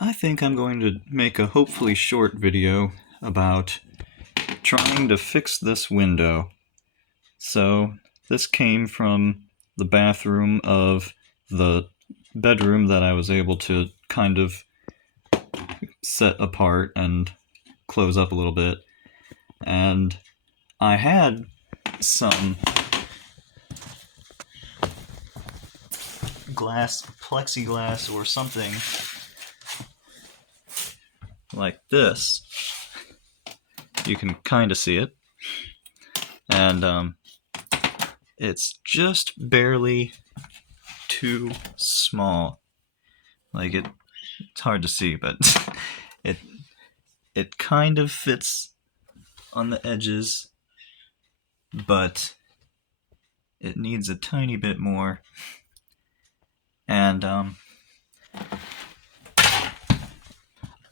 I think I'm going to make a hopefully short video about trying to fix this window. So this came from the bathroom of the bedroom that I was able to kind of set apart and close up a little bit. And I had some plexiglass or something like this. You can kind of see it. And it's just barely too small. Like it's hard to see, but it kind of fits on the edges, but it needs a tiny bit more. And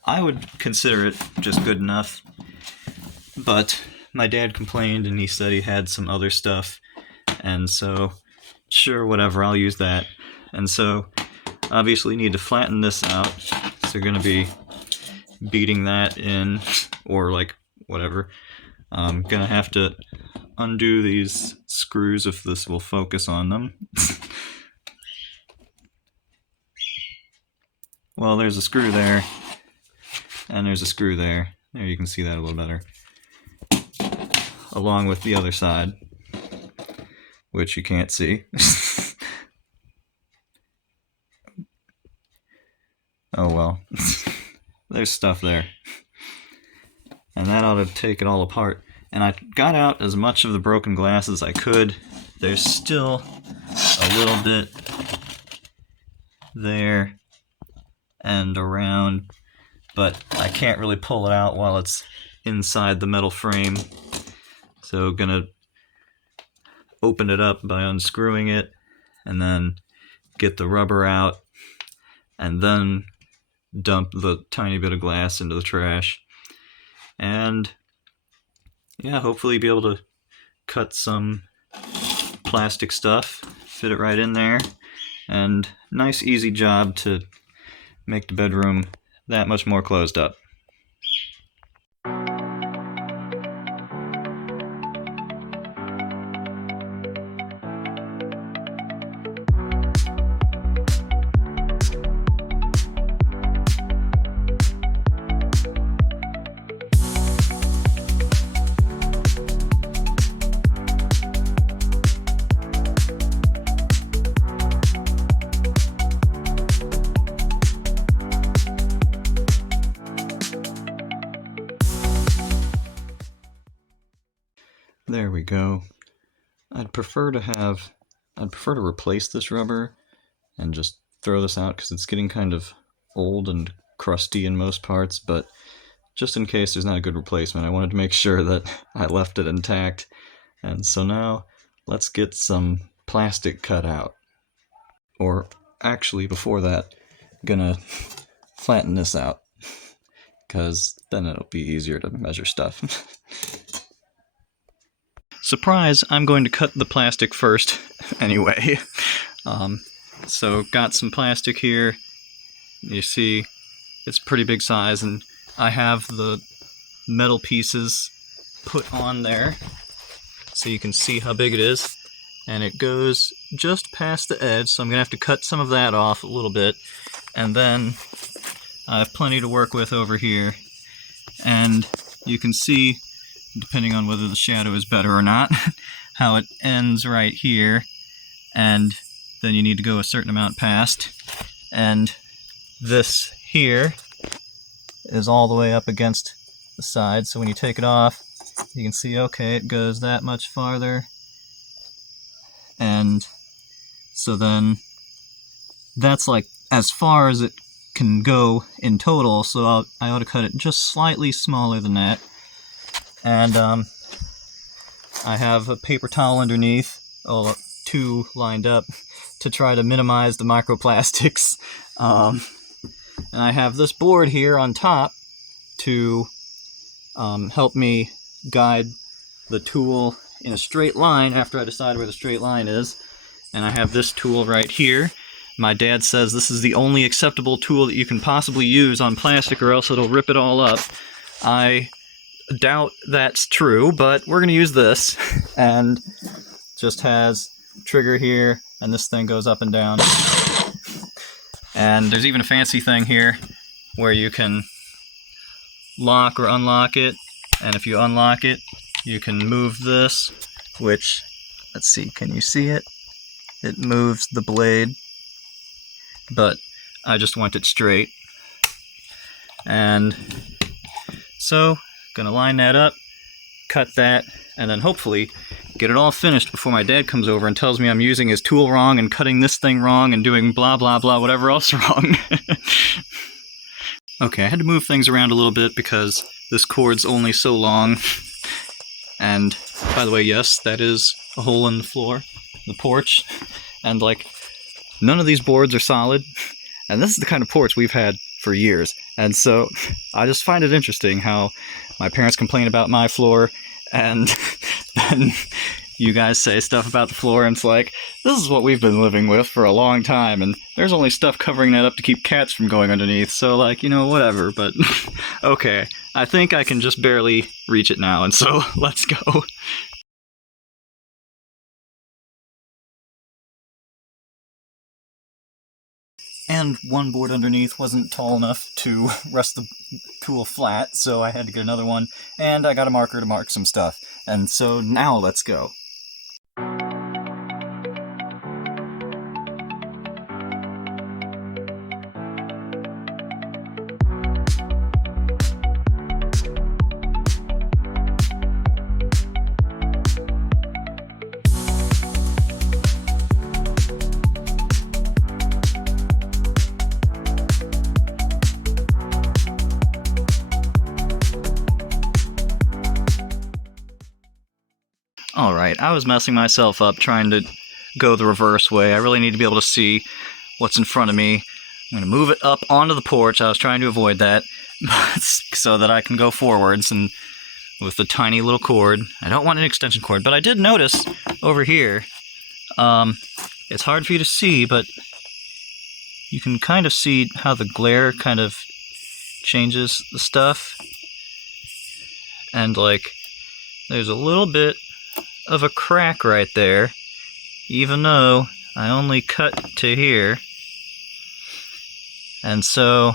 I would consider it just good enough, but my dad complained and he said he had some other stuff, and so sure, whatever, I'll use that. And so obviously need to flatten this out, so you're going to be beating that in, or like whatever. I'm going to have to undo these screws if this will focus on them. Well, there's a screw there, and there's a screw there. There, you can see that a little better. Along with the other side, which you can't see. Oh well. There's stuff there. And that ought to take it all apart. And I got out as much of the broken glass as I could. There's still a little bit there and around, but I can't really pull it out while it's inside the metal frame. So gonna open it up by unscrewing it, and then get the rubber out, and then dump the tiny bit of glass into the trash. And yeah, hopefully be able to cut some plastic stuff, fit it right in there, and nice easy job to make the bedroom that much more closed up. There we go. I'd prefer to replace this rubber and just throw this out because it's getting kind of old and crusty in most parts, but just in case there's not a good replacement, I wanted to make sure that I left it intact. And so now let's get some plastic cut out. Or actually, before that, I'm gonna flatten this out, because then it'll be easier to measure stuff. Surprise, I'm going to cut the plastic first anyway. So got some plastic here. You see it's pretty big size, and I have the metal pieces put on there so you can see how big it is. And it goes just past the edge, so I'm going to have to cut some of that off a little bit. And then I have plenty to work with over here. And you can see, depending on whether the shadow is better or not, how it ends right here, and then you need to go a certain amount past. And this here is all the way up against the side, so when you take it off, you can see, okay, it goes that much farther. And so then that's like as far as it can go in total, so I ought to cut it just slightly smaller than that. And I have a paper towel underneath, two lined up, to try to minimize the microplastics. And I have this board here on top to help me guide the tool in a straight line after I decide where the straight line is. And I have this tool right here, my dad says this is the only acceptable tool that you can possibly use on plastic or else it'll rip it all up. I doubt that's true, but we're going to use this. And just has trigger here, and this thing goes up and down. And there's even a fancy thing here where you can lock or unlock it. And if you unlock it, you can move this, which, let's see, can you see it? It moves the blade, but I just want it straight. And so, gonna line that up, cut that, and then hopefully get it all finished before my dad comes over and tells me I'm using his tool wrong and cutting this thing wrong and doing blah blah blah whatever else wrong. Okay, I had to move things around a little bit because this cord's only so long. And by the way, yes, that is a hole in the floor, the porch. And like, none of these boards are solid. And this is the kind of porch we've had for years. And so I just find it interesting how my parents complain about my floor, and then you guys say stuff about the floor, and it's like, this is what we've been living with for a long time, and there's only stuff covering that up to keep cats from going underneath, so like, you know, whatever, but okay. I think I can just barely reach it now, and so let's go. And one board underneath wasn't tall enough to rest the tool flat, so I had to get another one, and I got a marker to mark some stuff. And so now let's go. Alright, I was messing myself up trying to go the reverse way. I really need to be able to see what's in front of me. I'm going to move it up onto the porch. I was trying to avoid that, but so that I can go forwards and with the tiny little cord. I don't want an extension cord, but I did notice over here, it's hard for you to see, but you can kind of see how the glare kind of changes the stuff. And like, there's a little bit of a crack right there, even though I only cut to here. And so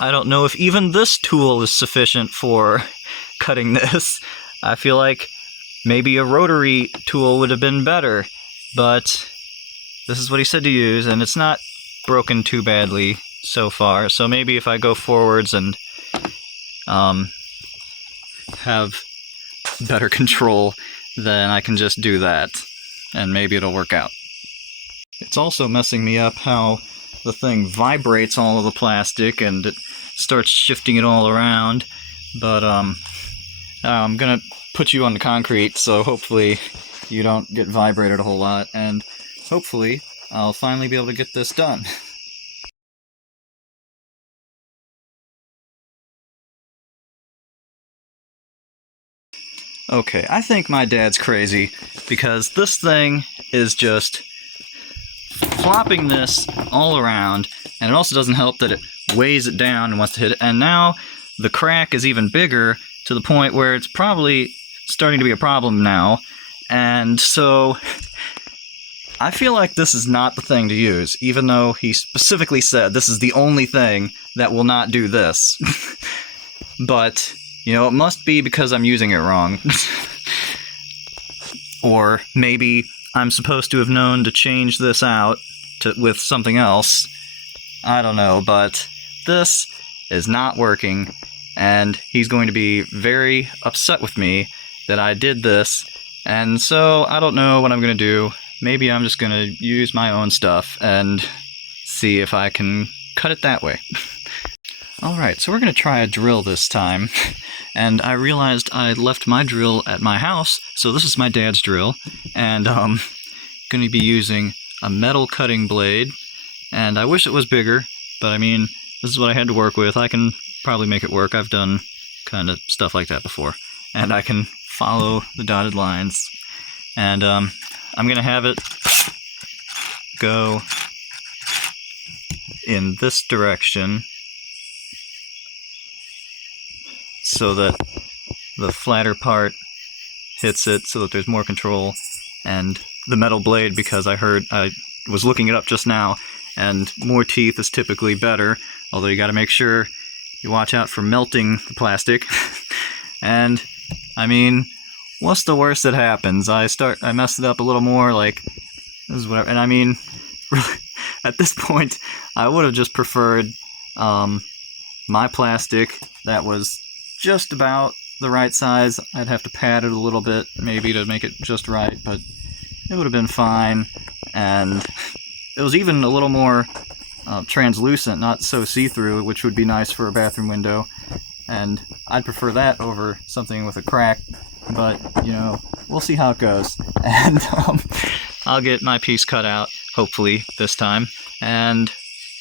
I don't know if even this tool is sufficient for cutting this. I feel like maybe a rotary tool would have been better, but this is what he said to use, and it's not broken too badly so far. So maybe if I go forwards and have better control, then I can just do that, and maybe it'll work out. It's also messing me up how the thing vibrates all of the plastic and it starts shifting it all around, but I'm gonna put you on the concrete, so hopefully you don't get vibrated a whole lot, and hopefully I'll finally be able to get this done. Okay, I think my dad's crazy, because this thing is just flopping this all around, and it also doesn't help that it weighs it down and wants to hit it, and now the crack is even bigger to the point where it's probably starting to be a problem now, and so I feel like this is not the thing to use, even though he specifically said this is the only thing that will not do this. But you know, it must be because I'm using it wrong. Or maybe I'm supposed to have known to change this out with something else. I don't know, but this is not working, and he's going to be very upset with me that I did this, and so I don't know what I'm going to do. Maybe I'm just going to use my own stuff and see if I can cut it that way. Alright, so we're going to try a drill this time, and I realized I left my drill at my house, so this is my dad's drill, and I'm going to be using a metal cutting blade, and I wish it was bigger, but I mean, this is what I had to work with. I can probably make it work. I've done kind of stuff like that before, and I can follow the dotted lines, and I'm going to have it go in this direction so that the flatter part hits it so that there's more control, and the metal blade, because I was looking it up just now, and more teeth is typically better, although you got to make sure you watch out for melting the plastic. And I mean, what's the worst that happens? I messed it up a little more, like this is whatever. And I mean, really, at this point I would have just preferred my plastic that was just about the right size. I'd have to pad it a little bit maybe to make it just right, but it would have been fine. And it was even a little more translucent, not so see-through, which would be nice for a bathroom window, and I'd prefer that over something with a crack. But you know, we'll see how it goes. And I'll get my piece cut out hopefully this time, and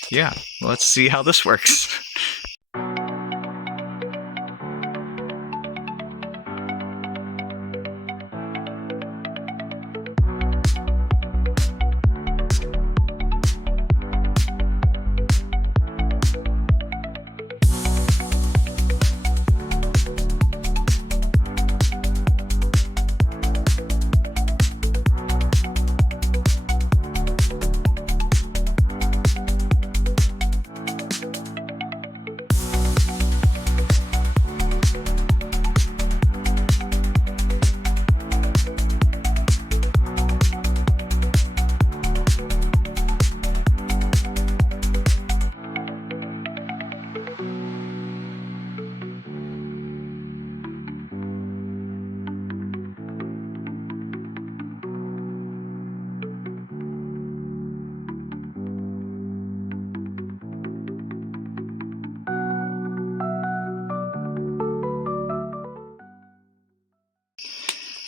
yeah, let's see how this works.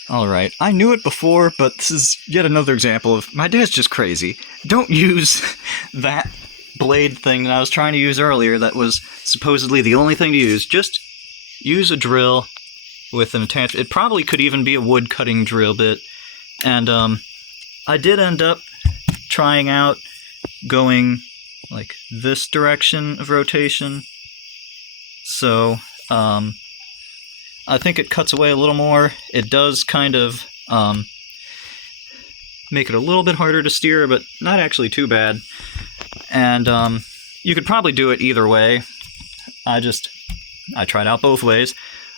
Alright, I knew it before, but this is yet another example of my dad's just crazy. Don't use that blade thing that I was trying to use earlier that was supposedly the only thing to use. Just use a drill with an attachment. It probably could even be a wood cutting drill bit. And I did end up trying out going like this direction of rotation. So, I think it cuts away a little more. It does kind of make it a little bit harder to steer, but not actually too bad. And you could probably do it either way. I tried out both ways.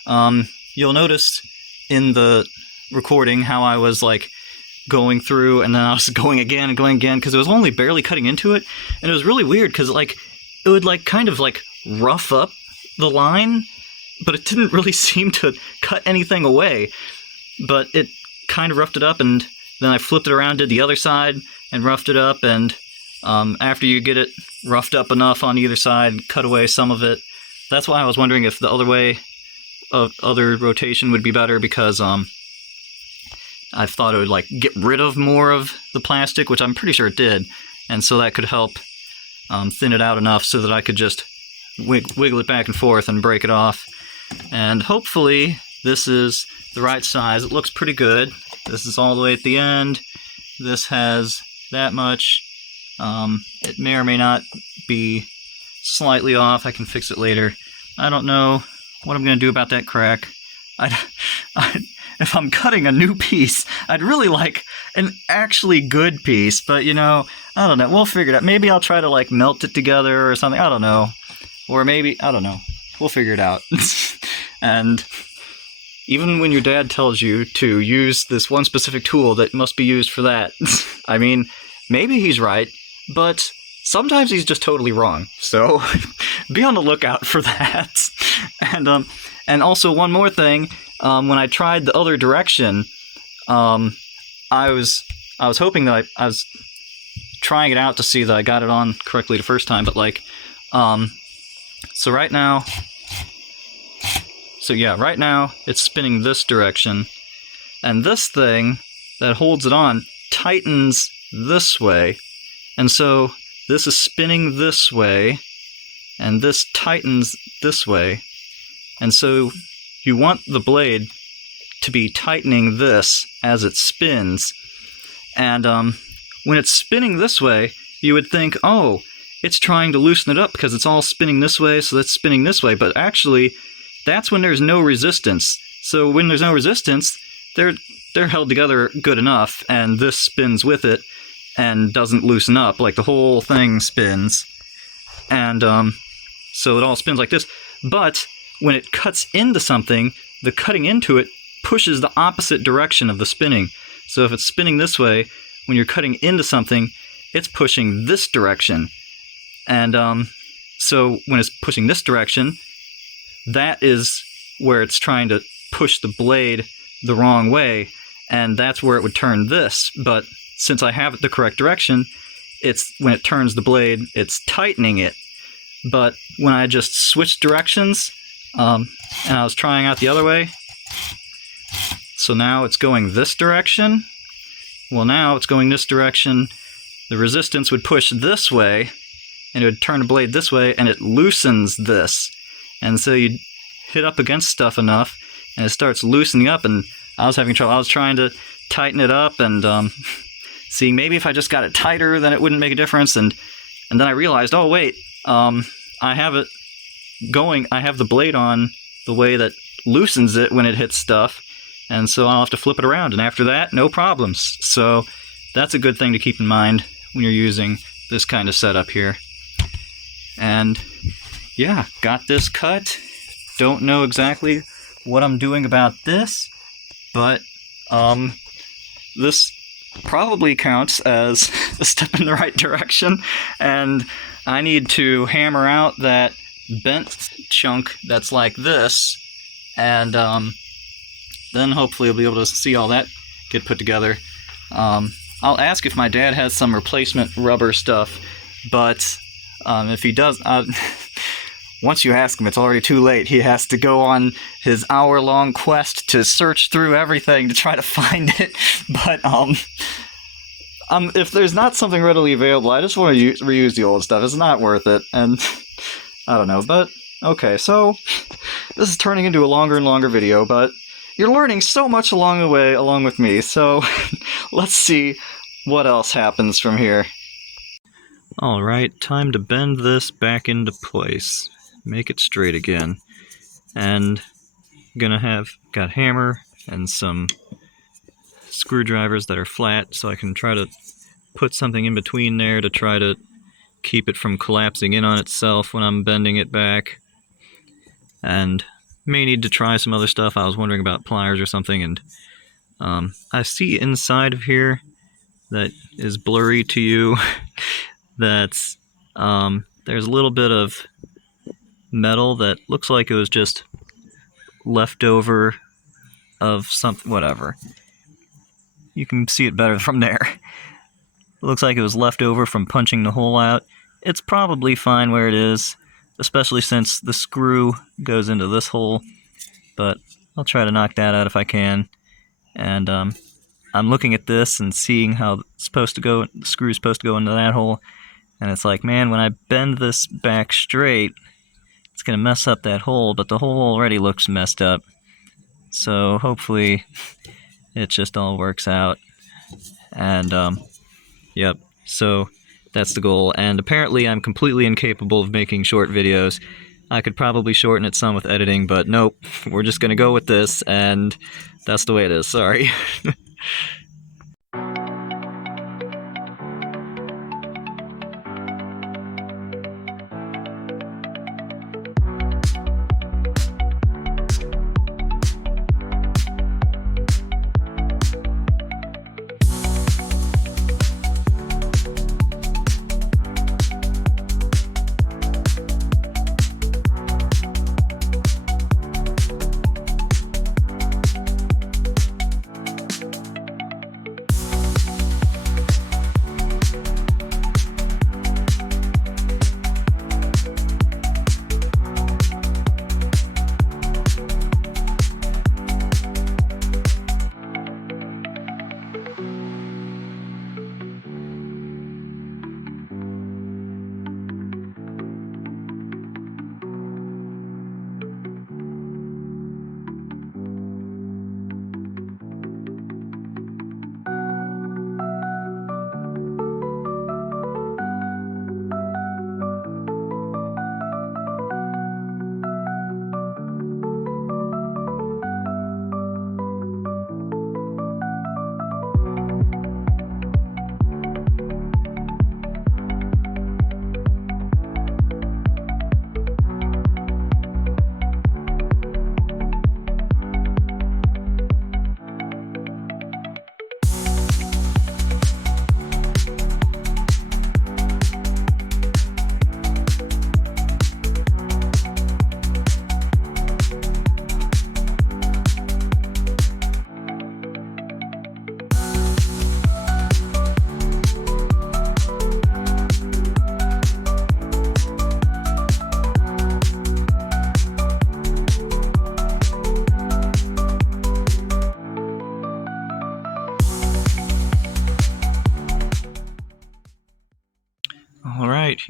You'll notice in the recording how I was like going through, and then I was going again and going again, because it was only barely cutting into it, and it was really weird because like it would like kind of like rough up the line, but it didn't really seem to cut anything away. But it kind of roughed it up, and then I flipped it around, did the other side, and roughed it up, and after you get it roughed up enough on either side, cut away some of it. That's why I was wondering if the other way of other rotation would be better, because I thought it would like get rid of more of the plastic, which I'm pretty sure it did, and so that could help thin it out enough so that I could just wiggle it back and forth and break it off. And hopefully this is the right size. It looks pretty good. This is all the way at the end. This has that much. It may or may not be slightly off. I can fix it later. I don't know what I'm going to do about that crack. If I'm cutting a new piece, I'd really like an actually good piece, but you know, I don't know. We'll figure it out. Maybe I'll try to like melt it together or something. I don't know. Or maybe, I don't know. We'll figure it out. And even when your dad tells you to use this one specific tool that must be used for that, I mean, maybe he's right, but sometimes he's just totally wrong. So be on the lookout for that. And also one more thing, when I tried the other direction, I was hoping that I was trying it out to see that I got it on correctly the first time, but like, so right now it's spinning this direction, and this thing that holds it on tightens this way, and so this is spinning this way, and this tightens this way, and so you want the blade to be tightening this as it spins. And when it's spinning this way, you would think, oh, it's trying to loosen it up because it's all spinning this way, so that's spinning this way. But actually, that's when there's no resistance. So when there's no resistance, they're held together good enough, and this spins with it and doesn't loosen up. Like the whole thing spins. And so it all spins like this. But when it cuts into something, the cutting into it pushes the opposite direction of the spinning. So if it's spinning this way, when you're cutting into something, it's pushing this direction. And so when it's pushing this direction, that is where it's trying to push the blade the wrong way, and that's where it would turn this. But since I have it the correct direction, it's when it turns the blade, it's tightening it. But when I just switched directions, and I was trying out the other way, so now it's going this direction. Well, now it's going this direction. The resistance would push this way, and it would turn the blade this way, and it loosens this. And so you hit up against stuff enough, and it starts loosening up, and I was having trouble. I was trying to tighten it up, and see, maybe if I just got it tighter, then it wouldn't make a difference. And then I realized, oh wait, I have it going. I have the blade on the way that loosens it when it hits stuff, and so I'll have to flip it around. And after that, no problems. So that's a good thing to keep in mind when you're using this kind of setup here. And yeah, got this cut. Don't know exactly what I'm doing about this, but this probably counts as a step in the right direction, and I need to hammer out that bent chunk that's like this, and then hopefully I'll be able to see all that get put together. I'll ask if my dad has some replacement rubber stuff, but if he does, once you ask him, it's already too late. He has to go on his hour-long quest to search through everything to try to find it. But if there's not something readily available, I just want to reuse the old stuff. It's not worth it, and I don't know. But okay, so this is turning into a longer and longer video, but you're learning so much along the way, along with me. So let's see what else happens from here. All right, time to bend this back into place. Make it straight again. And got hammer and some screwdrivers that are flat, so I can try to put something in between there to try to keep it from collapsing in on itself when I'm bending it back. And may need to try some other stuff. I was wondering about pliers or something, and I see inside of here that is blurry to you. That's there's a little bit of metal that looks like it was just leftover of something, whatever. You can see it better from there. It looks like it was left over from punching the hole out. It's probably fine where it is, especially since the screw goes into this hole, but I'll try to knock that out if I can. And I'm looking at this and seeing how it's supposed to go, the screw's supposed to go into that hole, and it's like, man, when I bend this back straight, it's going to mess up that hole, but the hole already looks messed up. So hopefully it just all works out. And yep, so that's the goal. And apparently I'm completely incapable of making short videos. I could probably shorten it some with editing, but nope, we're just going to go with this, and that's the way it is, sorry.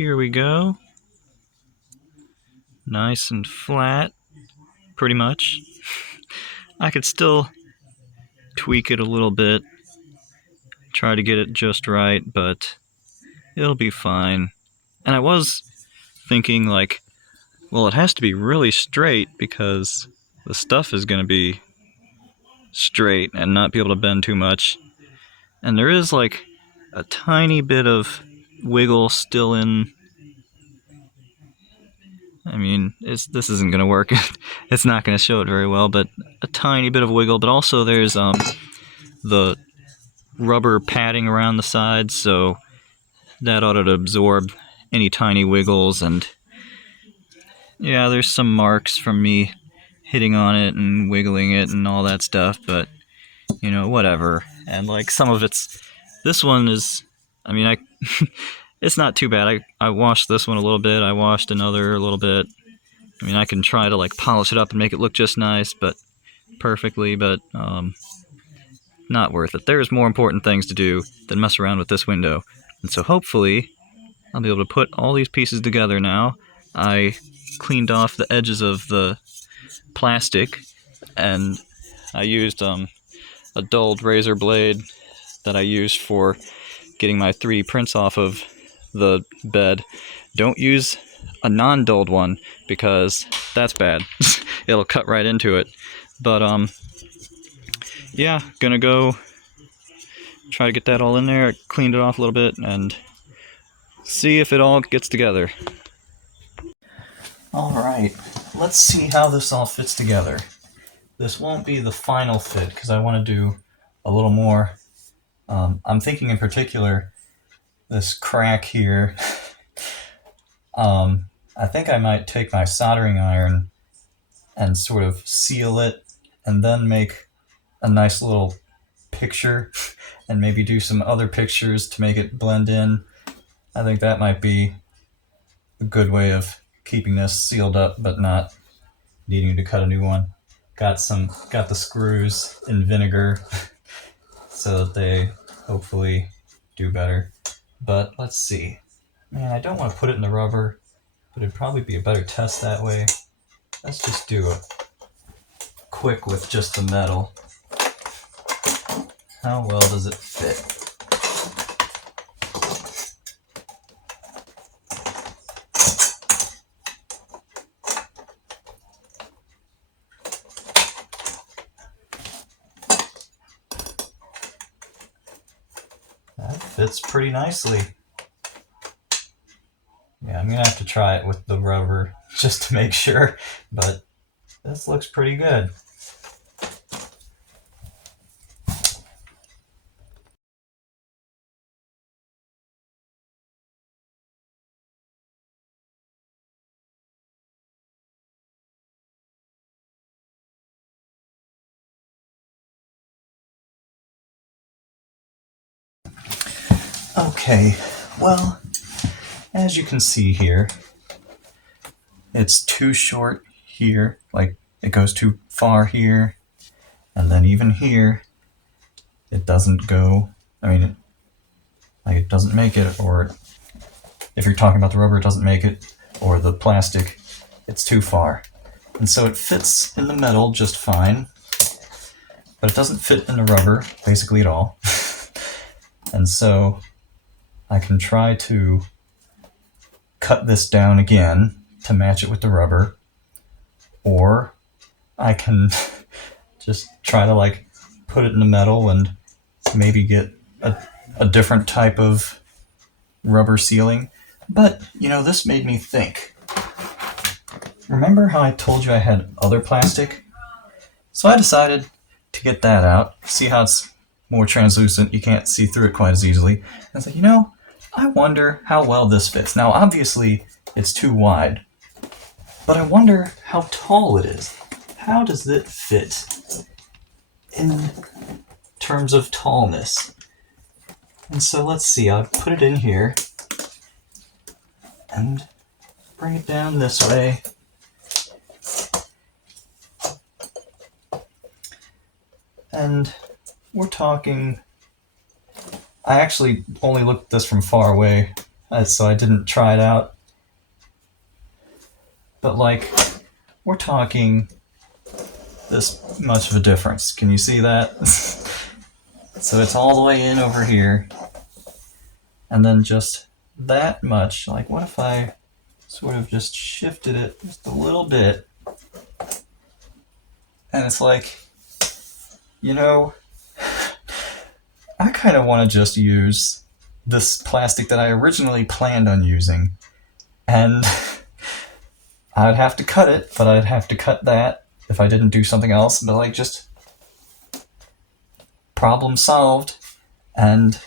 here we go. Nice and flat, pretty much. I could still tweak it a little bit, try to get it just right, but it'll be fine. And I was thinking, like, well, it has to be really straight because the stuff is going to be straight and not be able to bend too much. And there is, like, a tiny bit of wiggle still in. I mean, this isn't going to work. It's not going to show it very well, but a tiny bit of wiggle. But also there's the rubber padding around the sides, so that ought to absorb any tiny wiggles. And yeah, there's some marks from me hitting on it and wiggling it and all that stuff, but you know, whatever. And like some of this one is, I mean, it's not too bad. I washed this one a little bit, I washed another a little bit. I mean, I can try to like polish it up and make it look just nice, but perfectly, but not worth it. There's more important things to do than mess around with this window. And so hopefully I'll be able to put all these pieces together now. I cleaned off the edges of the plastic, and I used a dulled razor blade that I used for getting my 3D prints off of the bed. Don't use a non-dulled one because that's bad. It'll cut right into it. But yeah, gonna go try to get that all in there. I cleaned it off a little bit and see if it all gets together. Alright, let's see how this all fits together. This won't be the final fit because I want to do a little more. I'm thinking in particular this crack here. I think I might take my soldering iron and sort of seal it and then make a nice little picture and maybe do some other pictures to make it blend in. I think that might be a good way of keeping this sealed up but not needing to cut a new one. Got the screws in vinegar so that they hopefully do better. But let's see. Man, I don't want to put it in the rubber, but it'd probably be a better test that way. Let's just do a quick with just the metal. How well does it fit? That fits pretty nicely. Yeah, I'm gonna have to try it with the rubber just to make sure, but this looks pretty good. Okay, well, as you can see here, it's too short here, like it goes too far here, and then even here, it doesn't go, I mean, like it doesn't make it, or if you're talking about the rubber, it doesn't make it, or the plastic, it's too far. And so it fits in the metal just fine, but it doesn't fit in the rubber basically at all. And so I can try to cut this down again to match it with the rubber, or I can just try to like put it in the metal and maybe get a different type of rubber sealing. But, you know, this made me think. Remember how I told you I had other plastic? So I decided to get that out, see how it's more translucent, you can't see through it quite as easily. And I was like, you know, I wonder how well this fits. Now, obviously, it's too wide, but I wonder how tall it is. How does it fit in terms of tallness? And so let's see, I'll put it in here and bring it down this way. And we're talking, I actually only looked at this from far away so I didn't try it out. But like, we're talking this much of a difference. Can you see that? So it's all the way in over here, and then just that much. Like, what if I sort of just shifted it just a little bit? And it's like, you know, I kind of want to just use this plastic that I originally planned on using, and I'd have to cut it, but I'd have to cut that if I didn't do something else. But like, just problem solved, and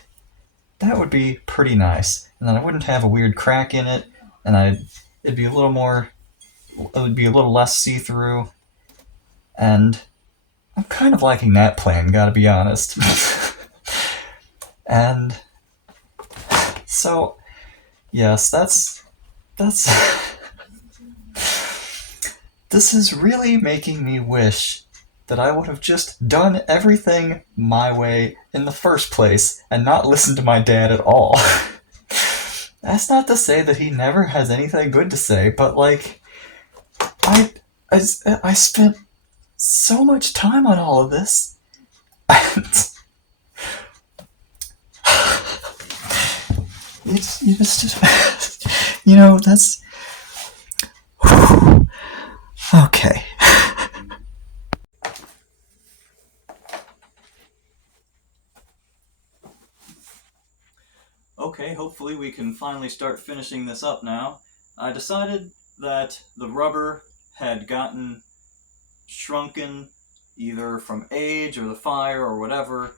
that would be pretty nice. And then I wouldn't have a weird crack in it, and it'd be a little more, it would be a little less see-through, and I'm kind of liking that plan, gotta be honest. And so, yes, that's this is really making me wish that I would have just done everything my way in the first place and not listened to my dad at all. That's not to say that he never has anything good to say, but like, I spent so much time on all of this, and it's just you know, that's okay. Okay, hopefully we can finally start finishing this up now. I decided that the rubber had gotten shrunken either from age or the fire or whatever,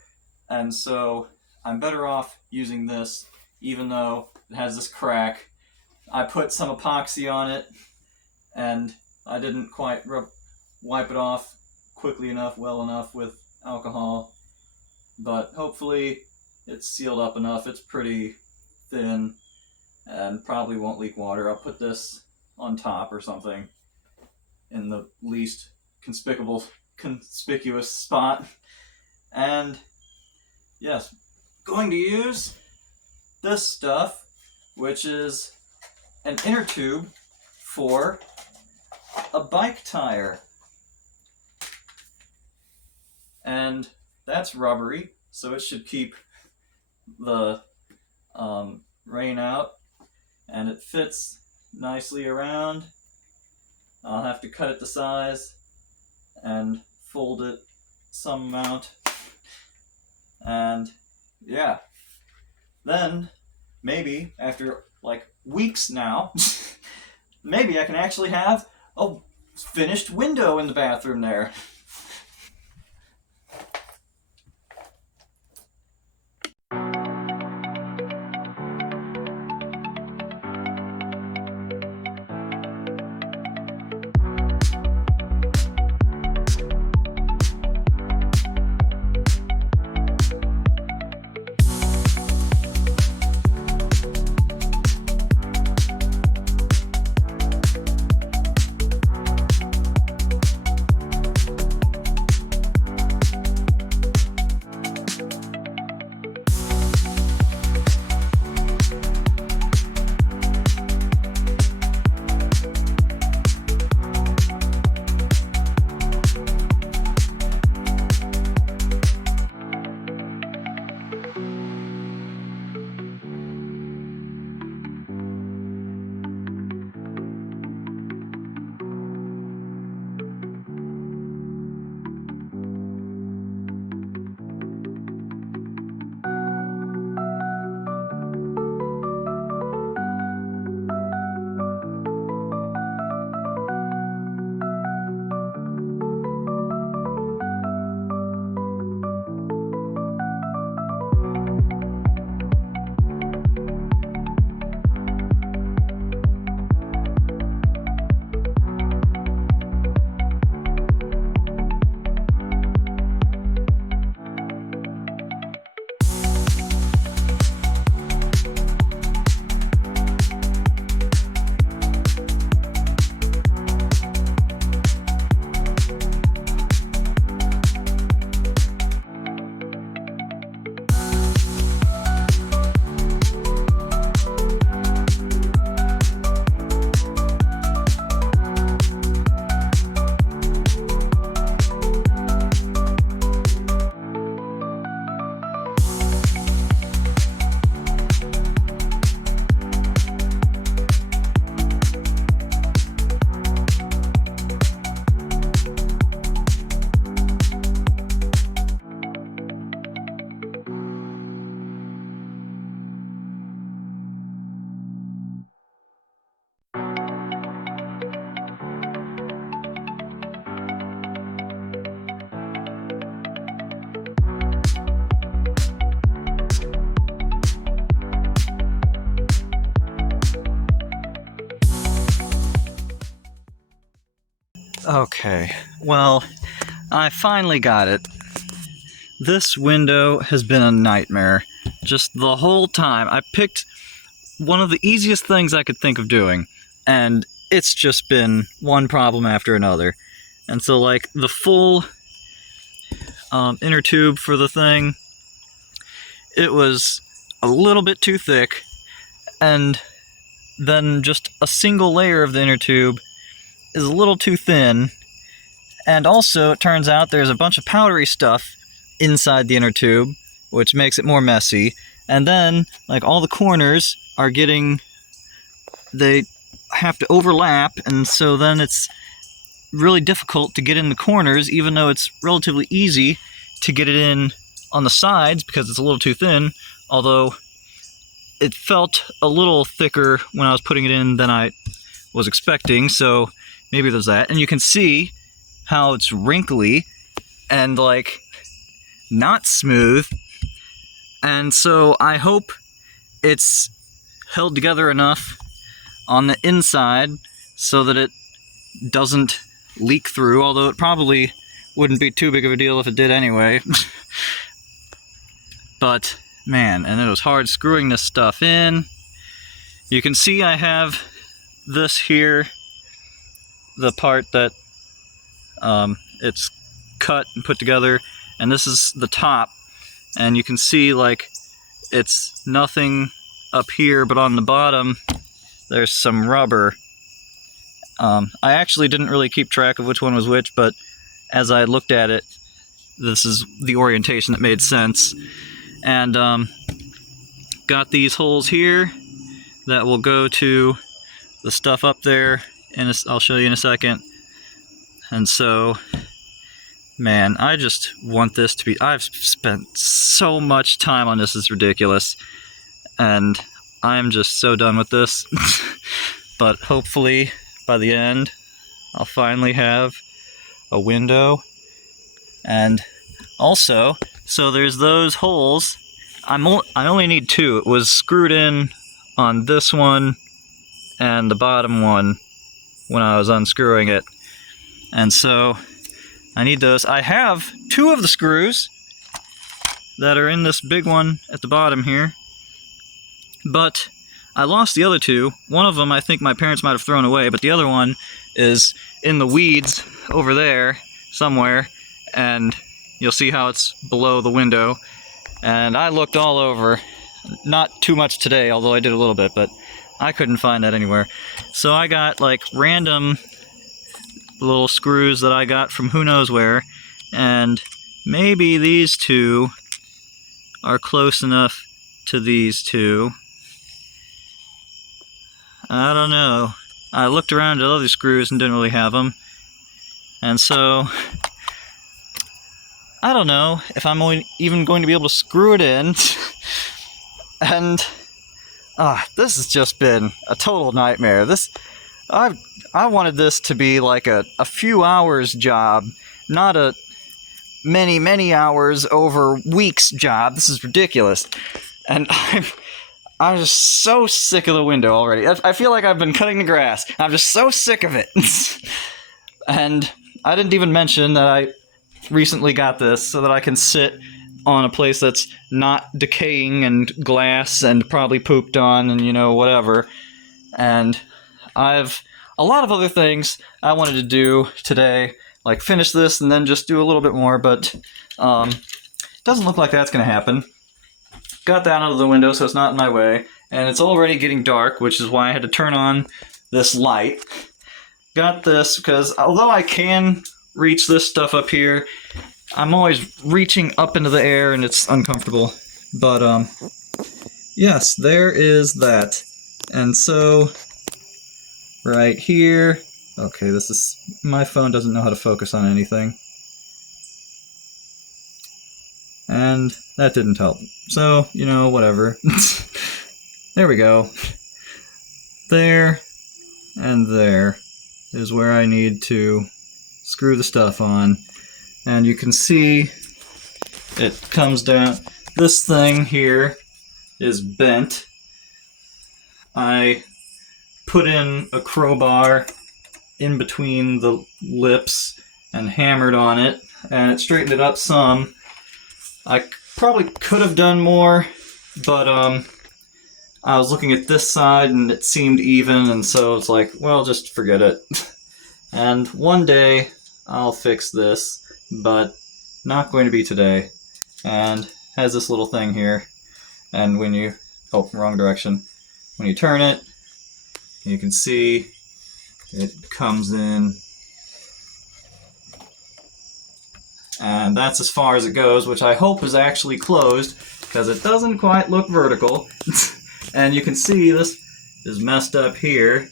and so I'm better off using this even though it has this crack. I put some epoxy on it, and I didn't quite wipe it off quickly enough, well enough with alcohol, but hopefully it's sealed up enough. It's pretty thin and probably won't leak water. I'll put this on top or something in the least conspicuous spot. And yes, going to use this stuff, which is an inner tube for a bike tire. And that's rubbery, so it should keep the rain out, and it fits nicely around. I'll have to cut it to size and fold it some amount, and yeah, then maybe after like weeks now, maybe I can actually have a finished window in the bathroom there. Okay, well, I finally got it. This window has been a nightmare. Just the whole time. I picked one of the easiest things I could think of doing, and it's just been one problem after another. And so, like, the full inner tube for the thing, it was a little bit too thick, and then just a single layer of the inner tube is a little too thin, and also it turns out there's a bunch of powdery stuff inside the inner tube, which makes it more messy. And then, like, all the corners are they have to overlap, and so then it's really difficult to get in the corners, even though it's relatively easy to get it in on the sides because it's a little too thin, although it felt a little thicker when I was putting it in than I was expecting, so maybe there's that. And you can see how it's wrinkly and, like, not smooth, and so I hope it's held together enough on the inside so that it doesn't leak through, although it probably wouldn't be too big of a deal if it did anyway. But, man, and it was hard screwing this stuff in. You can see I have this here, the part that it's cut and put together, and this is the top, and you can see, like, it's nothing up here, but on the bottom there's some rubber. I actually didn't really keep track of which one was which, but as I looked at it, this is the orientation that made sense. And got these holes here that will go to the stuff up there, and I'll show you in a second. And so, man, I just want this to be... I've spent so much time on this, it's ridiculous. And I'm just so done with this. But hopefully, by the end, I'll finally have a window. And also, so there's those holes. I only need two. It was screwed in on this one and the bottom one when I was unscrewing it. And so I need those. I have two of the screws that are in this big one at the bottom here, but I lost the other two. One of them I think my parents might have thrown away, but the other one is in the weeds over there somewhere, and you'll see how it's below the window. And I looked all over, not too much today, although I did a little bit, but I couldn't find that anywhere. So I got, like, random little screws that I got from who knows where, and maybe these two are close enough to these two. I don't know. I looked around at other screws and didn't really have them. And so, I don't know if I'm even going to be able to screw it in. And this has just been a total nightmare. I wanted this to be like a few hours job, not a many hours over weeks job. This is ridiculous. And I'm just so sick of the window already. I feel like I've been cutting the grass. I'm just so sick of it. And I didn't even mention that I recently got this so that I can sit on a place that's not decaying and glass and probably pooped on and, you know, whatever. And I've a lot of other things I wanted to do today, like finish this and then just do a little bit more, but doesn't look like that's going to happen. Got that out of the window so it's not in my way, and it's already getting dark, which is why I had to turn on this light. Got this because although I can reach this stuff up here, I'm always reaching up into the air and it's uncomfortable. But yes, there is that. And so right here, okay, this is, my phone doesn't know how to focus on anything. And that didn't help. So, you know, whatever. There we go. There and there is where I need to screw the stuff on. And you can see it comes down. This thing here is bent. I put in a crowbar in between the lips and hammered on it, and it straightened it up some. I probably could have done more, but I was looking at this side and it seemed even, and so it's like, well, just forget it. And one day I'll fix this, but not going to be today. And has this little thing here, and when you, oh, wrong direction. When you turn it, you can see it comes in, and that's as far as it goes, which I hope is actually closed, because it doesn't quite look vertical. And you can see this is messed up here.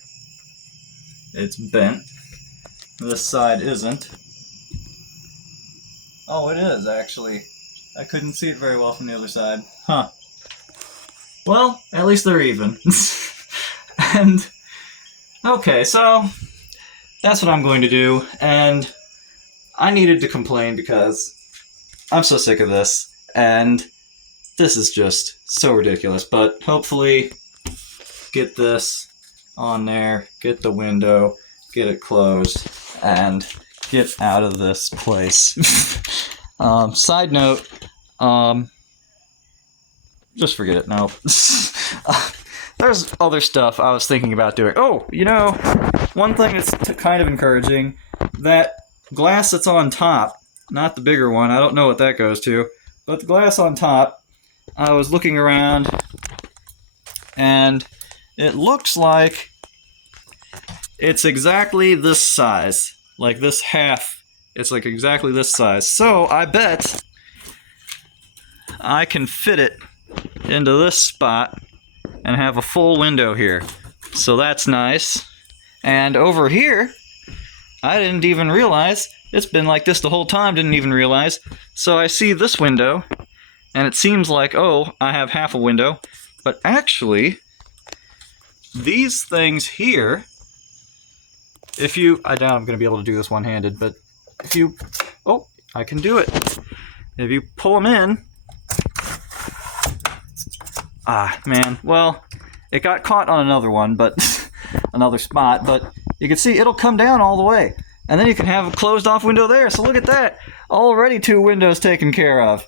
It's bent. This side isn't. Oh, it is, actually. I couldn't see it very well from the other side. Huh. Well, at least they're even. And, okay, so that's what I'm going to do, and I needed to complain because I'm so sick of this, and this is just so ridiculous, but hopefully get this on there, get the window, get it closed, and get out of this place. Side note, just forget it, no. There's other stuff I was thinking about doing. Oh, you know, one thing that's kind of encouraging, that glass that's on top, not the bigger one, I don't know what that goes to, but the glass on top, I was looking around, and it looks like it's exactly this size. Like this half, it's like exactly this size. So I bet I can fit it into this spot and have a full window here. So that's nice. And over here, I didn't even realize, it's been like this the whole time, didn't even realize. So I see this window, and it seems like, oh, I have half a window. But actually, these things here, if you, I doubt I'm going to be able to do this one-handed, but if you, oh, I can do it. If you pull them in, ah, man, well, it got caught on another one, but another spot, but you can see it'll come down all the way. And then you can have a closed off window there, so look at that. Already 2 windows taken care of.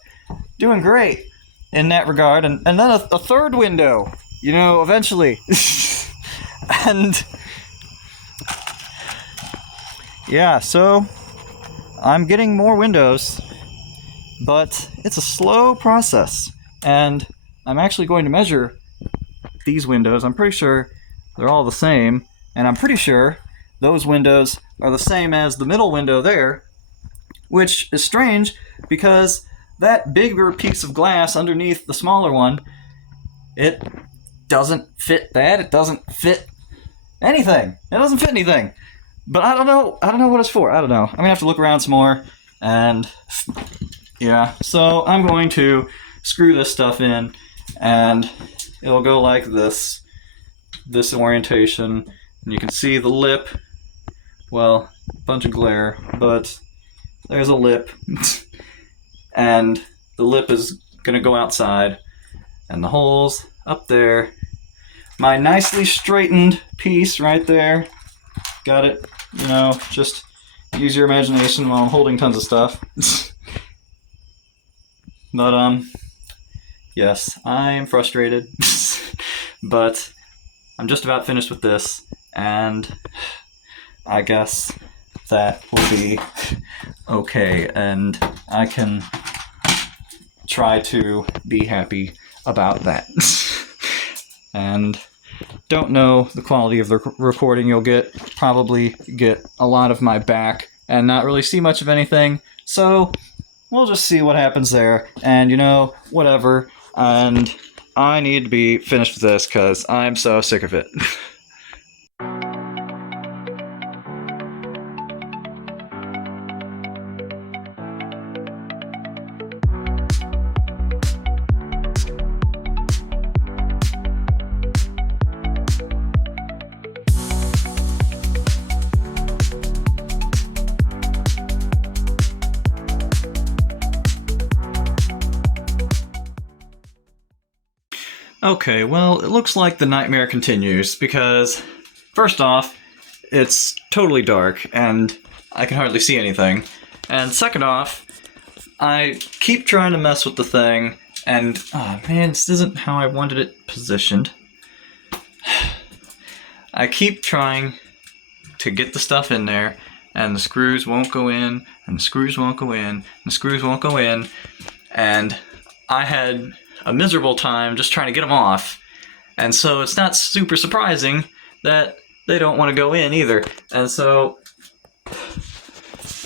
Doing great in that regard. And then a third window, you know, eventually. And yeah, so I'm getting more windows, but it's a slow process. And I'm actually going to measure these windows. I'm pretty sure they're all the same, and I'm pretty sure those windows are the same as the middle window there, which is strange because that bigger piece of glass underneath the smaller one, it doesn't fit that. It doesn't fit anything. It doesn't fit anything. But I don't know what it's for. I don't know. I'm gonna have to look around some more, and yeah. So I'm going to screw this stuff in, and it'll go like this orientation, and you can see the lip. Well, a bunch of glare, but there's a lip, and the lip is gonna go outside, and the holes up there. My nicely straightened piece right there. Got it, you know, just use your imagination while I'm holding tons of stuff. But, yes, I am frustrated, but I'm just about finished with this, and I guess that will be okay, and I can try to be happy about that. And don't know the quality of the recording you'll get. Probably get a lot of my back and not really see much of anything. So we'll just see what happens there. And, you know, whatever. And I need to be finished with this because I'm so sick of it. Okay, well, it looks like the nightmare continues because, first off, it's totally dark, and I can hardly see anything. And second off, I keep trying to mess with the thing, and oh man, this isn't how I wanted it positioned. I keep trying to get the stuff in there, and the screws won't go in, and the screws won't go in, and the screws won't go in, and I had a miserable time just trying to get them off, and so it's not super surprising that they don't want to go in either. And so,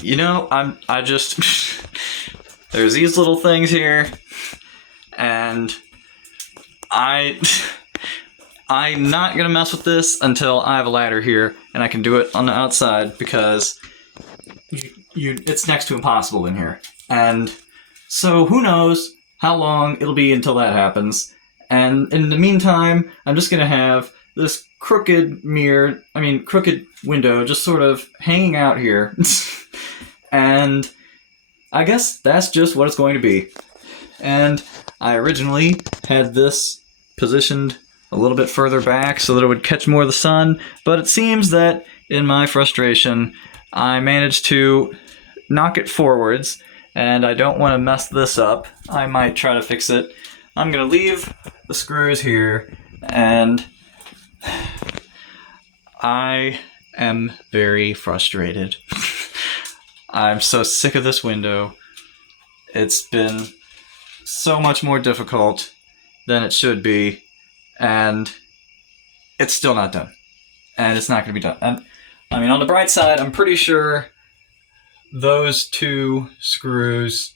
you know, I just there's these little things here, and I'm not gonna mess with this until I have a ladder here and I can do it on the outside, because it's next to impossible in here. And so who knows how long it'll be until that happens. And in the meantime, I'm just gonna have this crooked window just sort of hanging out here. And I guess that's just what it's going to be. And I originally had this positioned a little bit further back so that it would catch more of the sun, but it seems that in my frustration, I managed to knock it forwards, and I don't want to mess this up. I might try to fix it. I'm going to leave the screws here, and I am very frustrated. I'm so sick of this window. It's been so much more difficult than it should be, and it's still not done. And it's not going to be done. And I mean, on the bright side, I'm pretty sure those two screws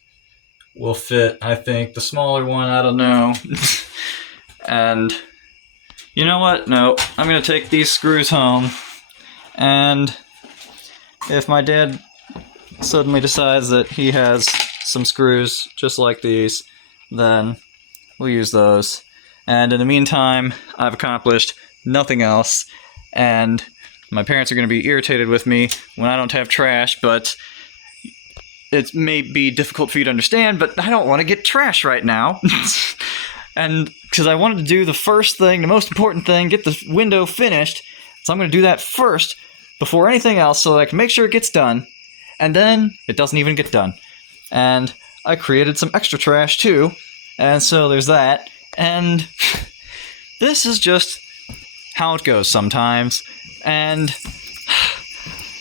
will fit. I think the smaller one, I don't know. And you know what? No, I'm going to take these screws home, and if my dad suddenly decides that he has some screws just like these, then we'll use those. And in the meantime, I've accomplished nothing else, and my parents are going to be irritated with me when I don't have trash, but it may be difficult for you to understand, but I don't want to get trash right now. And because I wanted to do the first thing, the most important thing, get the window finished, so I'm going to do that first before anything else so that I can make sure it gets done, and then it doesn't even get done. And I created some extra trash too, and so there's that. And this is just how it goes sometimes, and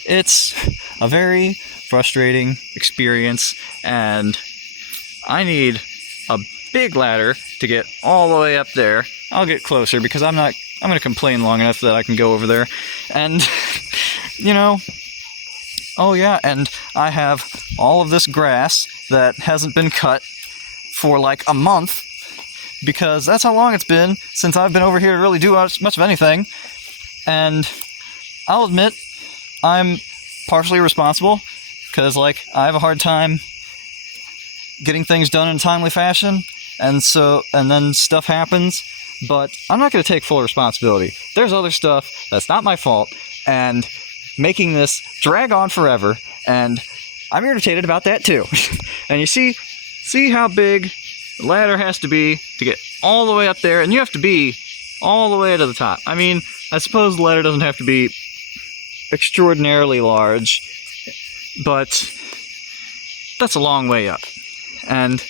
it's a very frustrating experience, and I need a big ladder to get all the way up there. I'll get closer because I'm going to complain long enough that I can go over there. And you know, oh yeah, and I have all of this grass that hasn't been cut for like a month, because that's how long it's been since I've been over here to really do much of anything. And I'll admit, I'm partially responsible, because like I have a hard time getting things done in a timely fashion, and then stuff happens, but I'm not going to take full responsibility. There's other stuff that's not my fault, and making this drag on forever, and I'm irritated about that too. And you see how big the ladder has to be to get all the way up there, and you have to be all the way to the top. I mean, I suppose the ladder doesn't have to be extraordinarily large, but that's a long way up, and